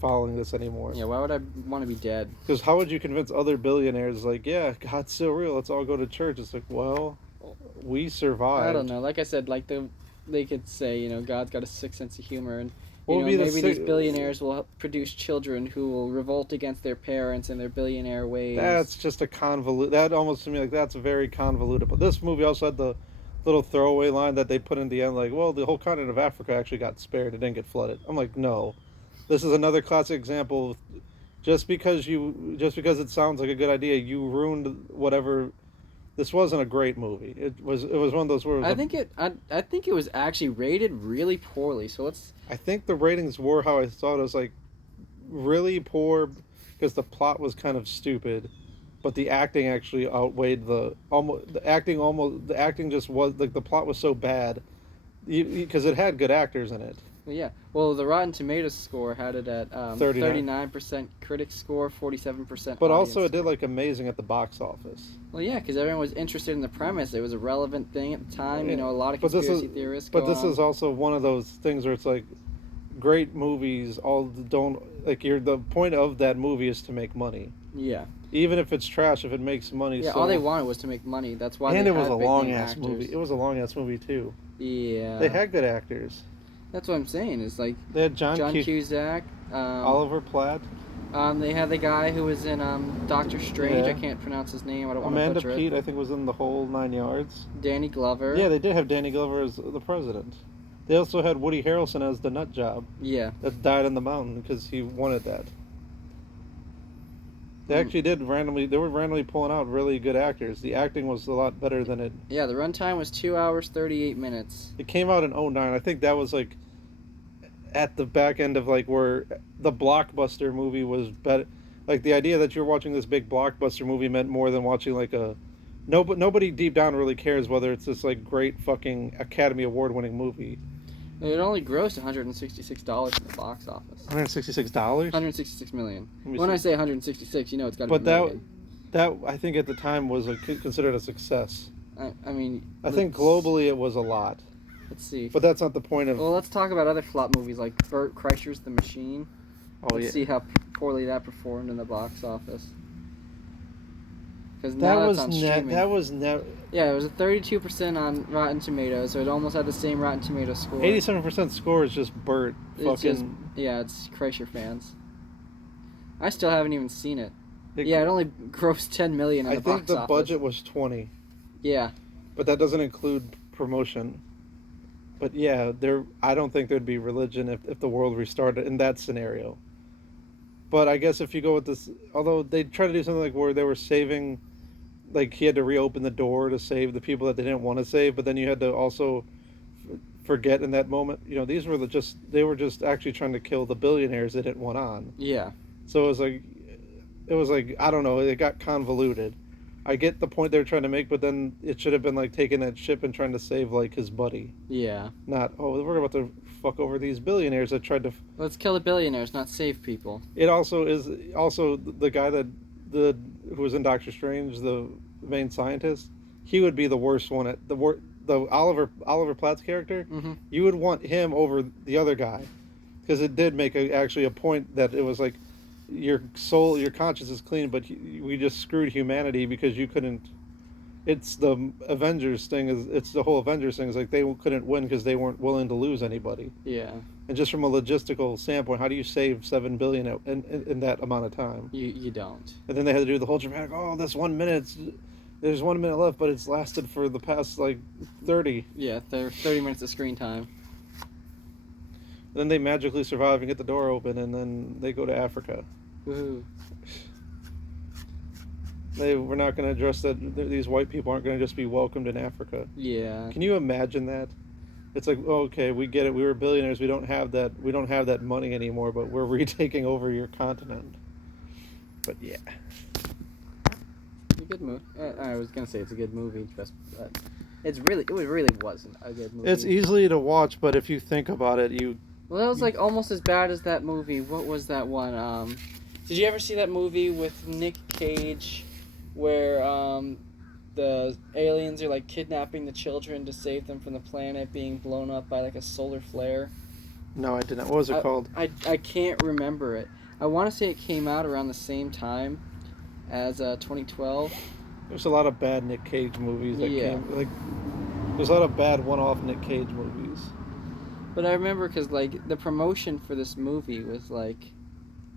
following this anymore. Yeah, why would I want to be dead? Because how would you convince other billionaires, like, yeah, God's still real, let's all go to church? It's like, well, we survived. I don't know. Like I said, like they could say, God's got a sixth sense of humor, and What maybe these billionaires will produce children who will revolt against their parents and their billionaire ways. That's just a convoluted. That almost to me like that's very convoluted. But this movie also had the little throwaway line that they put in the end, like, well, the whole continent of Africa actually got spared; it didn't get flooded. I'm like, no, this is another classic example. Just because it sounds like a good idea, you ruined whatever. This wasn't a great movie. It was one of those where I think it was actually rated really poorly. So let's. I think the ratings were how I thought. It was like really poor because the plot was kind of stupid, but the acting actually outweighed the acting just was like the plot was so bad because it had good actors in it. Yeah. Well, the Rotten Tomatoes score had it at 39% critic score, 47%. But also, it did score. like amazing at the box office. Well, yeah, because everyone was interested in the premise. It was a relevant thing at the time. Yeah. A lot of But this conspiracy is- theorists. But go this on. is also one of those things where it's like great movies all don't like the point of that movie is to make money. Yeah. Even if it's trash, if it makes money. Yeah. So, All they wanted was to make money. That's why. and they it was had a big long name ass actors. movie. It was a long ass movie too. Yeah. They had good actors. That's what I'm saying. It's like They had John Cusack. Oliver Platt, They had the guy who was in Doctor Strange. Yeah. I can't pronounce his name. I don't want to Amanda butcher Peet, it. I think was in the whole 9 yards. Danny Glover. Yeah, they did have Danny Glover as the president. They also had Woody Harrelson as the nut job Yeah. that died in the mountain because he wanted that. They actually they were randomly pulling out really good actors. The acting was a lot better than it. Yeah. The runtime was 2 hours 38 minutes. It came out in '09. I think that was like at the back end of like where the blockbuster movie was better. Like the idea that you're watching this big blockbuster movie meant more than watching like a. Nobody deep down really cares whether it's this like great fucking Academy Award winning movie. It only grossed $166 in the box office. $166. $166 million. Let me When see. I say 166, it's got to But be million. that I think at the time was considered a success. I mean. I think globally it was a lot, Let's see. but that's not the point of. Well, let's talk about other flop movies like Burt Kreischer's The Machine. Oh Let's yeah. see how poorly that performed in the box office. because now That that's was on streaming. that was never. Yeah, it was a 32% on Rotten Tomatoes, so it almost had the same Rotten Tomatoes score. 87% score is just Bert. It's just, Fucking. yeah, it's Kreischer fans. I still haven't even seen it. It, Yeah, it only grossed 10 million in the I box think the office. budget was 20, Yeah, but that doesn't include promotion. But yeah, I don't think there'd be religion if the world restarted in that scenario. But I guess if you go with this, although they try to do something like where they were saving, like he had to reopen the door to save the people that they didn't want to save, but then you had to also forget in that moment. You know, these were they were just actually trying to kill the billionaires they didn't want on. yeah. So it was like I don't know, it got convoluted. I get the point they were trying to make, but then it should have been like taking that ship and trying to save like his buddy. Yeah. Not we're about to fuck over these billionaires that tried to. Let's kill the billionaires, not save people. It also is the guy who was in Doctor Strange, the main scientist. He would be the worst one at the Oliver Platt's character. Mm-hmm. You would want him over the other guy, because it did make actually a point that it was like your conscience is clean, but we just screwed humanity because you couldn't. It's the Avengers thing. It's the whole Avengers thing. Is like they couldn't win because they weren't willing to lose anybody. Yeah. And just from a logistical standpoint, how do you save $7 billion in that amount of time? You don't. And then they had to do the whole dramatic. Oh, this 1 minute. There's 1 minute left, but it's lasted for the past like 30. Yeah, 30 minutes of screen time. Then they magically survive and get the door open, and then they go to Africa. Woohoo. We're not going to address that. These white people aren't going to just be welcomed in Africa. Yeah. Can you imagine that? It's like, oh, okay, we get it. We were billionaires. We don't have that. We don't have that money anymore. But we're retaking over your continent. But yeah, It's a good movie. I was gonna say it's a good movie, but it really wasn't a good movie. it's easily to watch, but if you think about it, Well, that was like almost as bad as that movie. What was that one? Did you ever see that movie with Nick Cage, where the aliens are like kidnapping the children to save them from the planet being blown up by like a solar flare? No, I didn't. What was it called? I can't remember it. I want to say it came out around the same time as 2012. There's a lot of bad Nick Cage movies that Yeah. came. Like, there's a lot of bad one-off Nick Cage movies. But I remember because like the promotion for this movie was like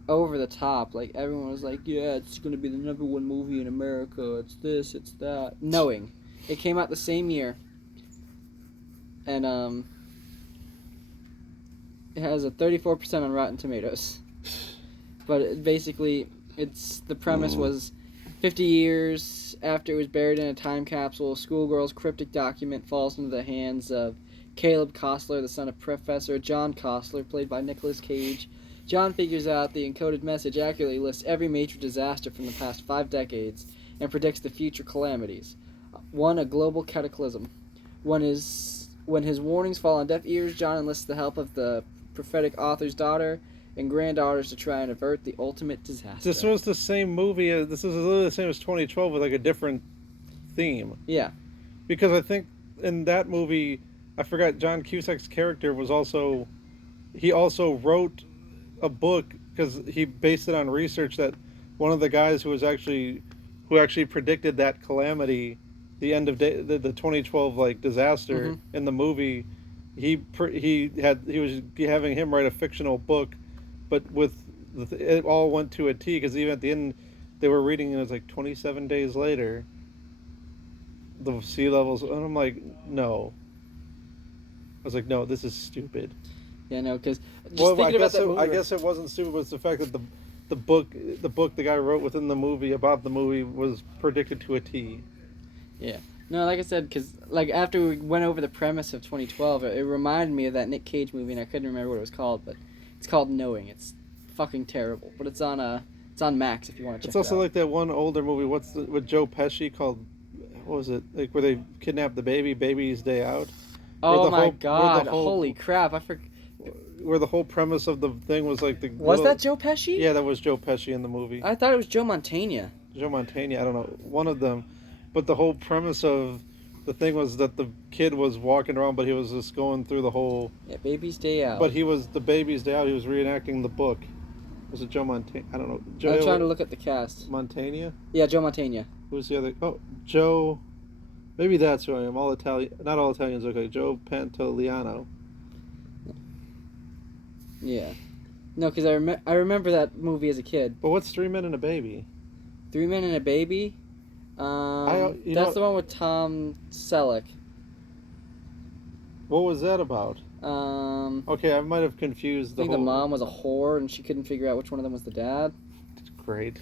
over the top. Like everyone was like, "Yeah, it's gonna be the #1 movie in America. It's this, it's that." Knowing it came out the same year, and it has a 34% on Rotten Tomatoes. But the premise was 50 years after it was buried in a time capsule, a schoolgirl's cryptic document falls into the hands of Caleb Costler, the son of Professor John Costler, played by Nicolas Cage. John figures out the encoded message accurately lists every major disaster from the past 5 decades and predicts the future calamities. One, a global cataclysm. When his warnings fall on deaf ears, John enlists the help of the prophetic author's daughter and granddaughters to try and avert the ultimate disaster. This was the same movie. This was literally the same as 2012 with like a different theme. Yeah. Because I think in that movie, I forgot John Cusack's character he also wrote a book because he based it on research that one of the guys who actually predicted that calamity, the end of the 2012 like disaster in the movie, he was having him write a fictional book, but it all went to a T because even at the end they were reading and it was like 27 days later the sea levels, and I'm like, no. I was like, no, this is stupid. Yeah, no, because I guess it wasn't stupid. But it's the fact that the book the guy wrote within the movie about the movie was predicted to a T. Yeah. No, like I said, because like after we went over the premise of 2012, it reminded me of that Nick Cage movie, and I couldn't remember what it was called, but it's called Knowing. It's fucking terrible, but it's on Max if you want to check it out. It's also like that one older movie. With Joe Pesci called? What was it? Like where they kidnapped the Baby's Day Out. Oh my god! Holy crap! I forgot. Where the whole premise of the thing was like that Joe Pesci? Yeah, that was Joe Pesci in the movie. I thought it was Joe Montana. Joe Montana, I don't know, one of them. But the whole premise of the thing was that the kid was walking around, but he was just going through the whole... Yeah, Baby's Day Out. But the Baby's Day Out, he was reenacting the book. Was it Joe Montana? I don't know. I'm trying to look at the cast. Montana? Yeah, Joe Montana. Who's the other? Oh, Joe. Maybe that's who I am. All Italian. Not all Italians. Okay, Joe Pantoliano. Yeah. No, because I remember that movie as a kid. But what's Three Men and a Baby? 3 Men and a Baby. That's the one with Tom Selleck. What was that about? Okay, I might have confused I think the mom was a whore and she couldn't figure out which one of them was the dad. Great.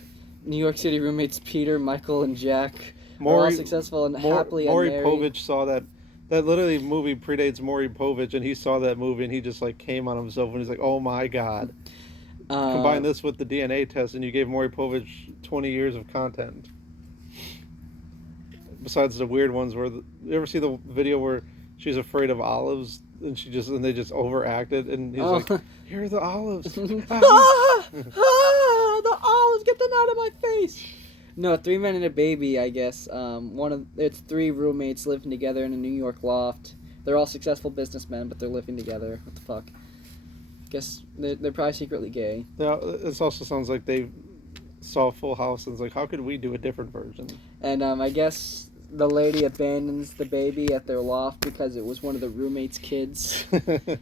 New York City roommates Peter, Michael, and Jack are all successful and happily Maury unmarried. Povich saw that. That literally movie predates Maury Povich, and he saw that movie and he just like came on himself and he's like, "Oh my god!" Combine this with the DNA test, and you gave Maury Povich 20 years of content. Besides the weird ones, where you ever see the video where she's afraid of olives and they just overacted, and he's like, "Here are the olives." The olives, get them out of my face. No, 3 Men and a Baby, I guess. It's 3 roommates living together in a New York loft. They're all successful businessmen, but they're living together. What the fuck? Guess they're probably secretly gay. Yeah, it also sounds like they saw Full House and was like, how could we do a different version? And I guess the lady abandons the baby at their loft because it was one of the roommate's kids.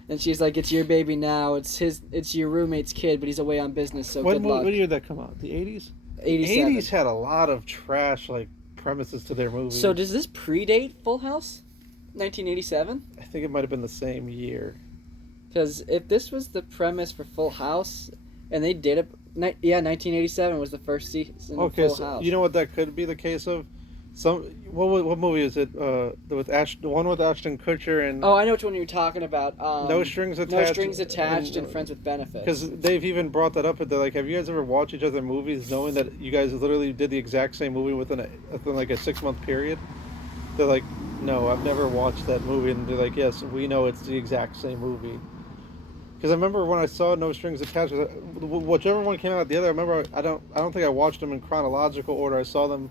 And she's like, "It's your baby now. It's your roommate's kid, but he's away on business, so good luck." What year did that come out? The 80s? 87. 80s had a lot of trash like premises to their movies. So does this predate Full House? 1987? I think it might have been the same year. Because if this was the premise for Full House, and they did it, 1987 was the first season of Full House. You know what that could be the case of? What movie is it? The one with Ashton Kutcher and. Oh, I know which one you're talking about. No Strings Attached. No Strings Attached and Friends with Benefits. Because they've even brought that up. They're like, have you guys ever watched each other movies, knowing that you guys literally did the exact same movie within like a 6-month period? They're like, no, I've never watched that movie, and they're like, yes, we know it's the exact same movie. Because I remember when I saw No Strings Attached, whichever one came out the other. I remember I don't think I watched them in chronological order. I saw them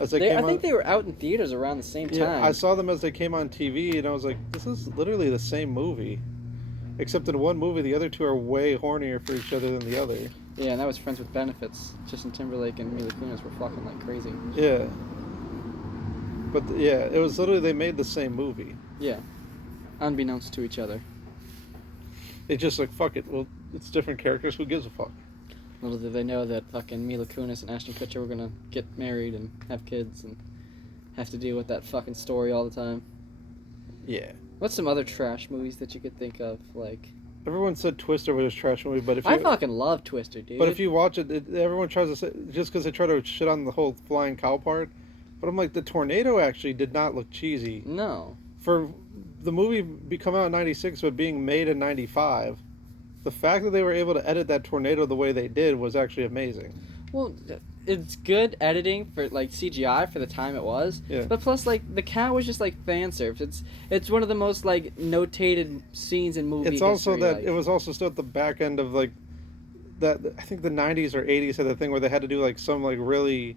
as they came I think they were out in theaters around the same time. Yeah, I saw them as they came on TV, and I was like, this is literally the same movie. Except in one movie, the other two are way hornier for each other than the other. Yeah, and that was Friends with Benefits. Justin Timberlake and Mila Kunis were fucking like crazy. Yeah. But yeah, it was literally, they made the same movie. Yeah. Unbeknownst to each other. They just like, fuck it, well, it's different characters, who gives a fuck? Little did they know that fucking Mila Kunis and Ashton Kutcher were gonna get married and have kids and have to deal with that fucking story all the time. Yeah. What's some other trash movies that you could think of, like... Everyone said Twister was a trash movie, but if I fucking love Twister, dude. But if you watch it, everyone tries to say, just because they try to shit on the whole flying cow part, but I'm like, the tornado actually did not look cheesy. No. For the movie come out in 96, but being made in 95, the fact that they were able to edit that tornado the way they did was actually amazing. Well, it's good editing for like CGI for the time it was. Yeah. But plus, like, the cow was just like fan service. It's one of the most like notated scenes in movie. It's also history, that it was also still at the back end of like that. I think the 90s or 80s had the thing where they had to do like some like really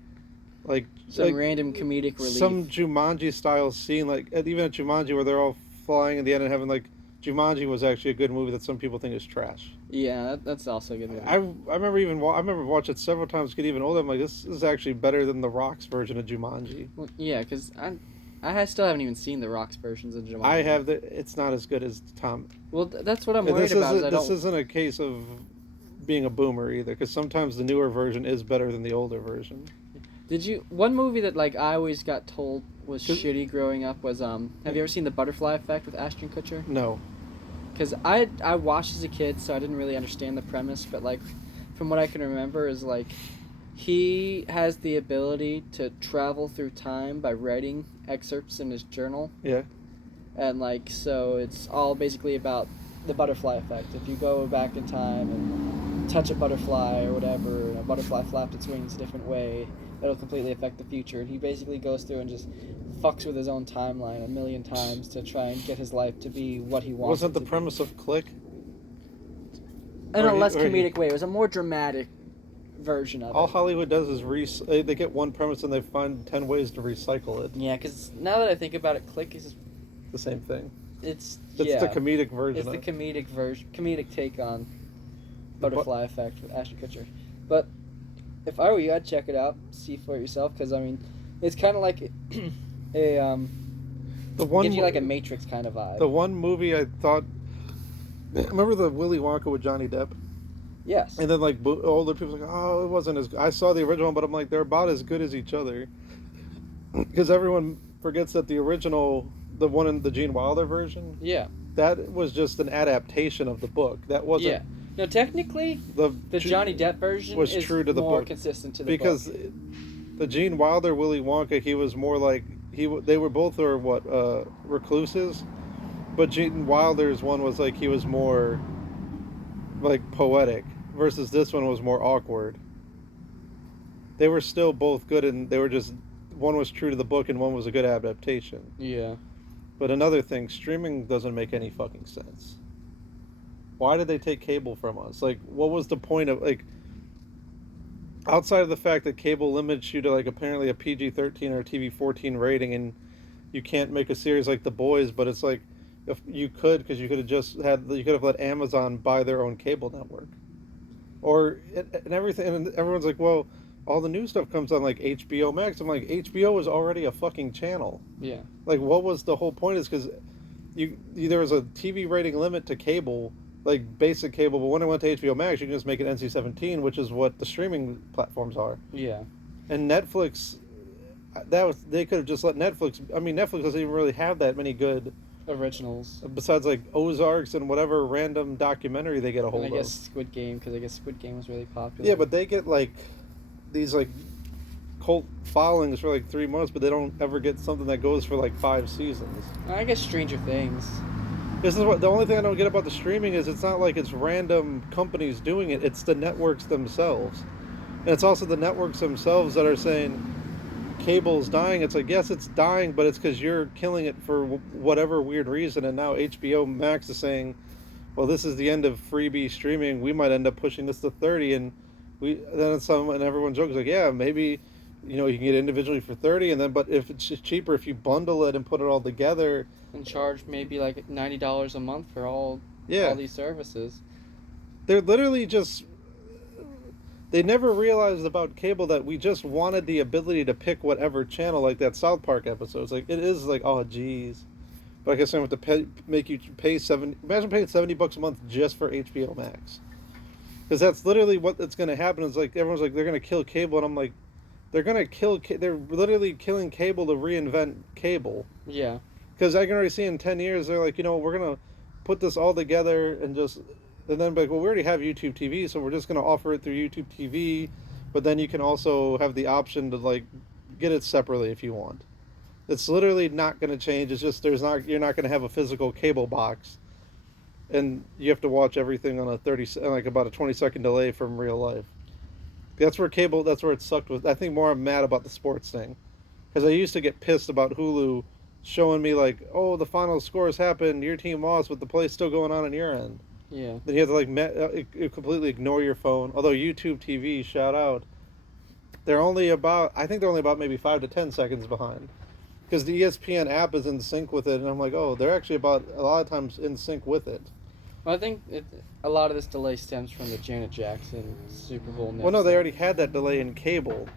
like some random comedic relief. Some Jumanji style scene, like even at Jumanji where they're all flying in the end and having like. Jumanji was actually a good movie that some people think is trash. Yeah, that's also a good movie. I remember watching it several times, get even older. I'm like, this is actually better than the Rock's version of Jumanji. Well, yeah, because I still haven't even seen the Rock's versions of Jumanji. I have. It's not as good as Tom. Well, that's what I'm worried about. This isn't a case of being a boomer either, because sometimes the newer version is better than the older version. One movie that like I always got told was shitty growing up was have you ever seen The Butterfly Effect with Ashton Kutcher? No. Because I watched as a kid, so I didn't really understand the premise, but like from what I can remember is like he has the ability to travel through time by writing excerpts in his journal. Yeah. And like so it's all basically about the butterfly effect. If you go back in time and touch a butterfly or whatever, and a butterfly flapped its wings a different way, that'll completely affect the future. And he basically goes through and just fucks with his own timeline a million times to try and get his life to be what he wants. Wasn't the premise of Click? In a less comedic way. It was a more dramatic version of it. All Hollywood does is they get one premise and they find 10 ways to recycle it. Yeah, because now that I think about it, Click is the same thing. It's the comedic version. It's the comedic take on Butterfly Effect with Ashton Kutcher. But if I were you, I'd check it out, see for yourself, because I mean, It's kind of like a The one gives you like a Matrix kind of vibe. the one movie I thought. Remember the Willy Wonka with Johnny Depp? Yes. And then like older people like, oh, it wasn't as. I saw the original, but I'm like, they're about as good as each other. Because everyone forgets that the original, the one in the Gene Wilder version, Yeah. that was just an adaptation of the book. That wasn't. Yeah. No, technically, the Johnny Depp version was is true to the more book. consistent to the Because book. the Gene Wilder Willy Wonka, he was more like they were both recluses, but Gene Wilder's one was like he was more like poetic, versus this one was more awkward. They were still both good, and they were just one was true to the book and one was a good adaptation. Yeah. But another thing, streaming doesn't make any fucking sense. Why did they take cable from us? Like, what was the point of like? Outside of the fact that cable limits you to like apparently a PG-13 or a TV-14 rating, and you can't make a series like The Boys, but it's like if you could, because you could have let Amazon buy their own cable network, or and everything, and everyone's like, well, all the new stuff comes on like HBO Max. I'm like, HBO is already a fucking channel. Yeah. Like, what was the whole point? Is because there was a TV rating limit to cable, like basic cable, but when it went to HBO Max, you can just make it NC-17, which is what the streaming platforms are. Yeah. And Netflix, they could have just let Netflix. I mean, Netflix doesn't even really have that many good Originals. besides like Ozarks and whatever random documentary they get a hold And I guess of. Squid Game, because I guess Squid Game was really popular. Yeah, but they get like these like cult followings for like 3 months, but they don't ever get something that goes for like 5 seasons. I guess Stranger Things. This is what the only thing I don't get about the streaming is it's not like it's random companies doing it. It's the networks themselves, and it's also the networks themselves that are saying cable's dying. It's like, yes, it's dying, but it's because you're killing it for whatever weird reason. And now HBO Max is saying, well, this is the end of freebie streaming. We might end up pushing this to 30, and and everyone jokes like, yeah, maybe you can get it individually for 30, and then but if it's just cheaper if you bundle it and put it all together And charge maybe like $90 a month for all these services. They're literally just. They never realized about cable that we just wanted the ability to pick whatever channel, like that South Park episode. It's like, it is like, oh, geez. But I guess I have to make you pay Imagine paying $70 a month just for HBO Max. Because that's literally what's going to happen. Is like, everyone's like, they're going to kill cable. And I'm like, they're going to they're literally killing cable to reinvent cable. Yeah. Because I can already see in 10 years, they're like, we're going to put this all together and then be like, well, we already have YouTube TV, so we're just going to offer it through YouTube TV, but then you can also have the option to, like, get it separately if you want. It's literally not going to change. It's just you're not going to have a physical cable box, and you have to watch everything on about a 20-second delay from real life. That's where it sucked with. I think more I'm mad about the sports thing, because I used to get pissed about Hulu showing me, like, oh, the final scores happened, your team lost, but the play's still going on your end. Yeah. Then you have to completely ignore your phone. Although YouTube TV, shout out, they're only about maybe 5 to 10 seconds behind, because the ESPN app is in sync with it, and I'm like, oh, they're actually about a lot of times in sync with it. Well, I think a lot of this delay stems from the Janet Jackson Super Bowl. Well, no, they already had that delay in cable.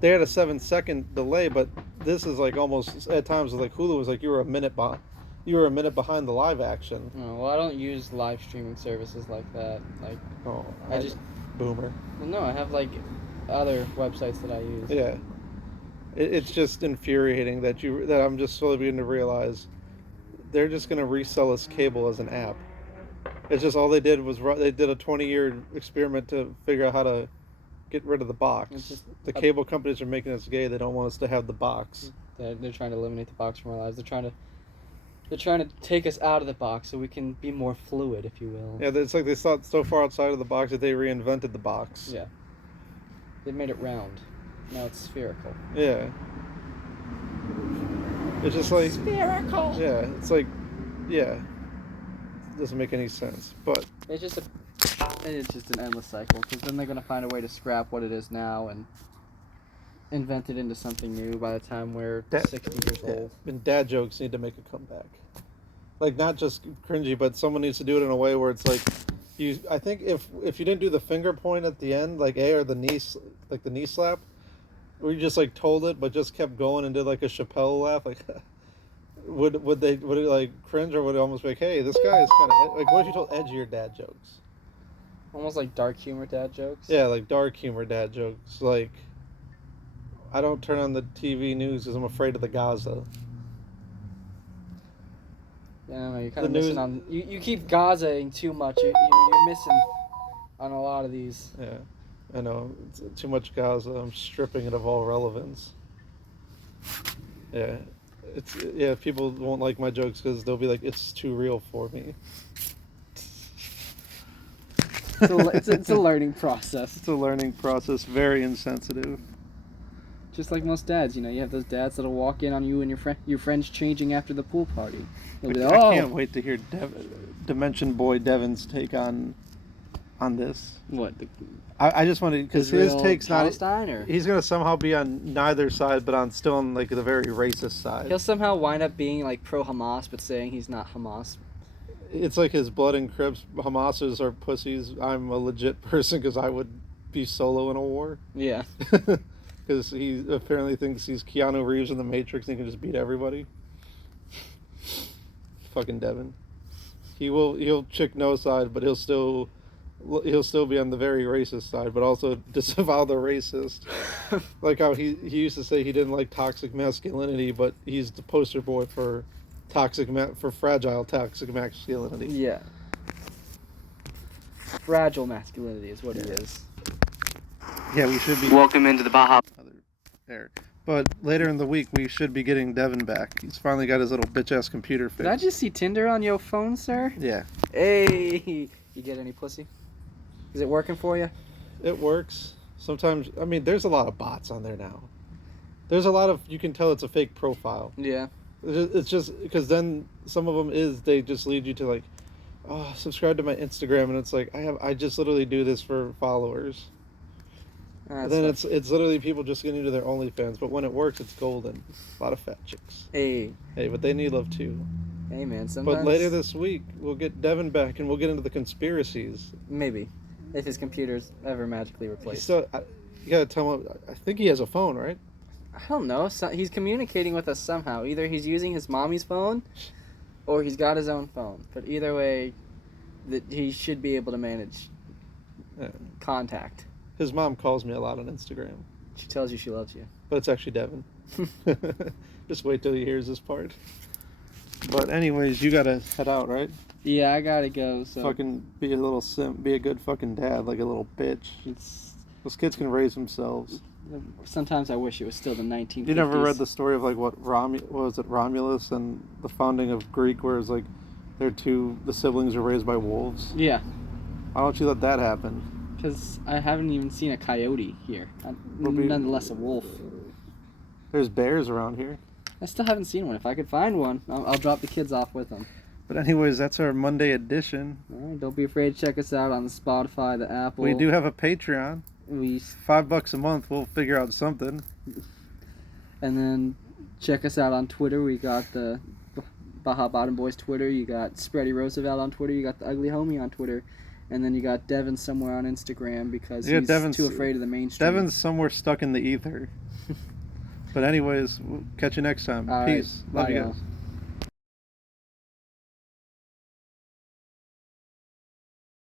They had a 7-second delay, but this is like almost at times like Hulu was like you were a minute behind the live action. Oh, well, I don't use live streaming services like that. Like, I just boomer. Well, no, I have like other websites that I use. Yeah, it's just infuriating that I'm just slowly beginning to realize they're just gonna resell us cable as an app. It's just all they did was they did a 20-year experiment to figure out how to get rid of the box. The cable companies are making us gay. They don't want us to have the box. They're trying to eliminate the box from our lives. They're trying to take us out of the box so we can be more fluid, if you will. Yeah, it's like they thought so far outside of the box that they reinvented the box. Yeah. They made it round. Now it's spherical. Yeah. It's just like... Spherical! Yeah, it's like... Yeah. It doesn't make any sense, but... It's just an endless cycle, because then they're going to find a way to scrap what it is now and invent it into something new by the time we're 60 years old. And dad jokes need to make a comeback. Like, not just cringy, but someone needs to do it in a way where it's like, I think if you didn't do the finger point at the end, like or the knee, like the knee slap, where you just like told it, but just kept going and did like a Chappelle laugh, like would it like cringe, or would it almost be like, hey, this guy is kind of like, what if you told edgier dad jokes? Almost like dark humor dad jokes. Yeah, like dark humor dad jokes. Like, I don't turn on the TV news because I'm afraid of the Gaza. Yeah, I don't know, you're kind The of missing news- on. You keep Gazaing too much. You're missing on a lot of these. Yeah, I know. It's too much Gaza. I'm stripping it of all relevance. Yeah, people won't like my jokes because they'll be like, it's too real for me. It's a learning process. It's a learning process. Very insensitive. Just like most dads, you have those dads that'll walk in on you and your friends changing after the pool party. They'll be like, I "Oh, can't wait to hear Dimension Boy Devin's take on this. what? I just want to, because his take's Palestine, or he's gonna somehow be on neither side, but still on like the very racist side. he'll somehow wind up being like pro Hamas, but saying he's not Hamas. It's like his blood and Crips. Hamasers are pussies. I'm a legit person because I would be solo in a war. Yeah. Because he apparently thinks he's Keanu Reeves in the Matrix and he can just beat everybody. Fucking Devin. He'll chick no side, but he'll still be on the very racist side, but also disavow the racist. Like how he used to say he didn't like toxic masculinity, but he's the poster boy for fragile toxic masculinity. Yeah. Fragile masculinity is what it is. Yeah, we should be Welcome into the Baja. there. But later in the week, we should be getting Devin back. He's finally got his little bitch-ass computer fixed. Did I just see Tinder on your phone, sir? Yeah. Hey, you get any pussy? Is it working for you? It works. Sometimes, I mean, there's a lot of bots on there now. There's a lot of, you can tell it's a fake profile. Yeah. It's just, because then some of them they just lead you to like, oh, subscribe to my Instagram, and it's like, I just literally do this for followers. And then it's literally people just getting into their OnlyFans, but when it works, it's golden. A lot of fat chicks. Hey, But they need love too. hey, man. Sometimes. But later this week, we'll get Devin back, and we'll get into the conspiracies. Maybe, if his computer's ever magically replaced. You gotta tell him. I think he has a phone, right? I don't know. He's communicating with us somehow. Either he's using his mommy's phone, or he's got his own phone. But either way, he should be able to manage contact. His mom calls me a lot on Instagram. She tells you she loves you. But it's actually Devin. Just wait till he hears this part. But anyways, you gotta head out, right? Yeah, I gotta go. So Fucking be a little simp. Be a good fucking dad, like a little bitch. Those kids can raise themselves. Sometimes I wish it was still the 1950s. You never read the story of like what was it, Romulus and the founding of Greek, where it's like the siblings were raised by wolves? Yeah, Why don't you let that happen? because I haven't even seen a coyote here. Nonetheless, a wolf. There's bears around here. I still haven't seen one. If I could find one, I'll drop the kids off with them. But anyways, that's our Monday edition. Don't be afraid to check us out on the Spotify, the Apple. We do have a Patreon. We $5 a month. We'll figure out something. And then check us out on Twitter. We got the Baja Bottom Boys Twitter. You got Spready Roosevelt on Twitter. You got the Ugly Homie on Twitter. And then you got Devin somewhere on Instagram because he's too afraid of the mainstream. Devin's somewhere stuck in the ether. But anyways, we'll catch you next time. All right. Peace. Love Bye, you y'all. guys.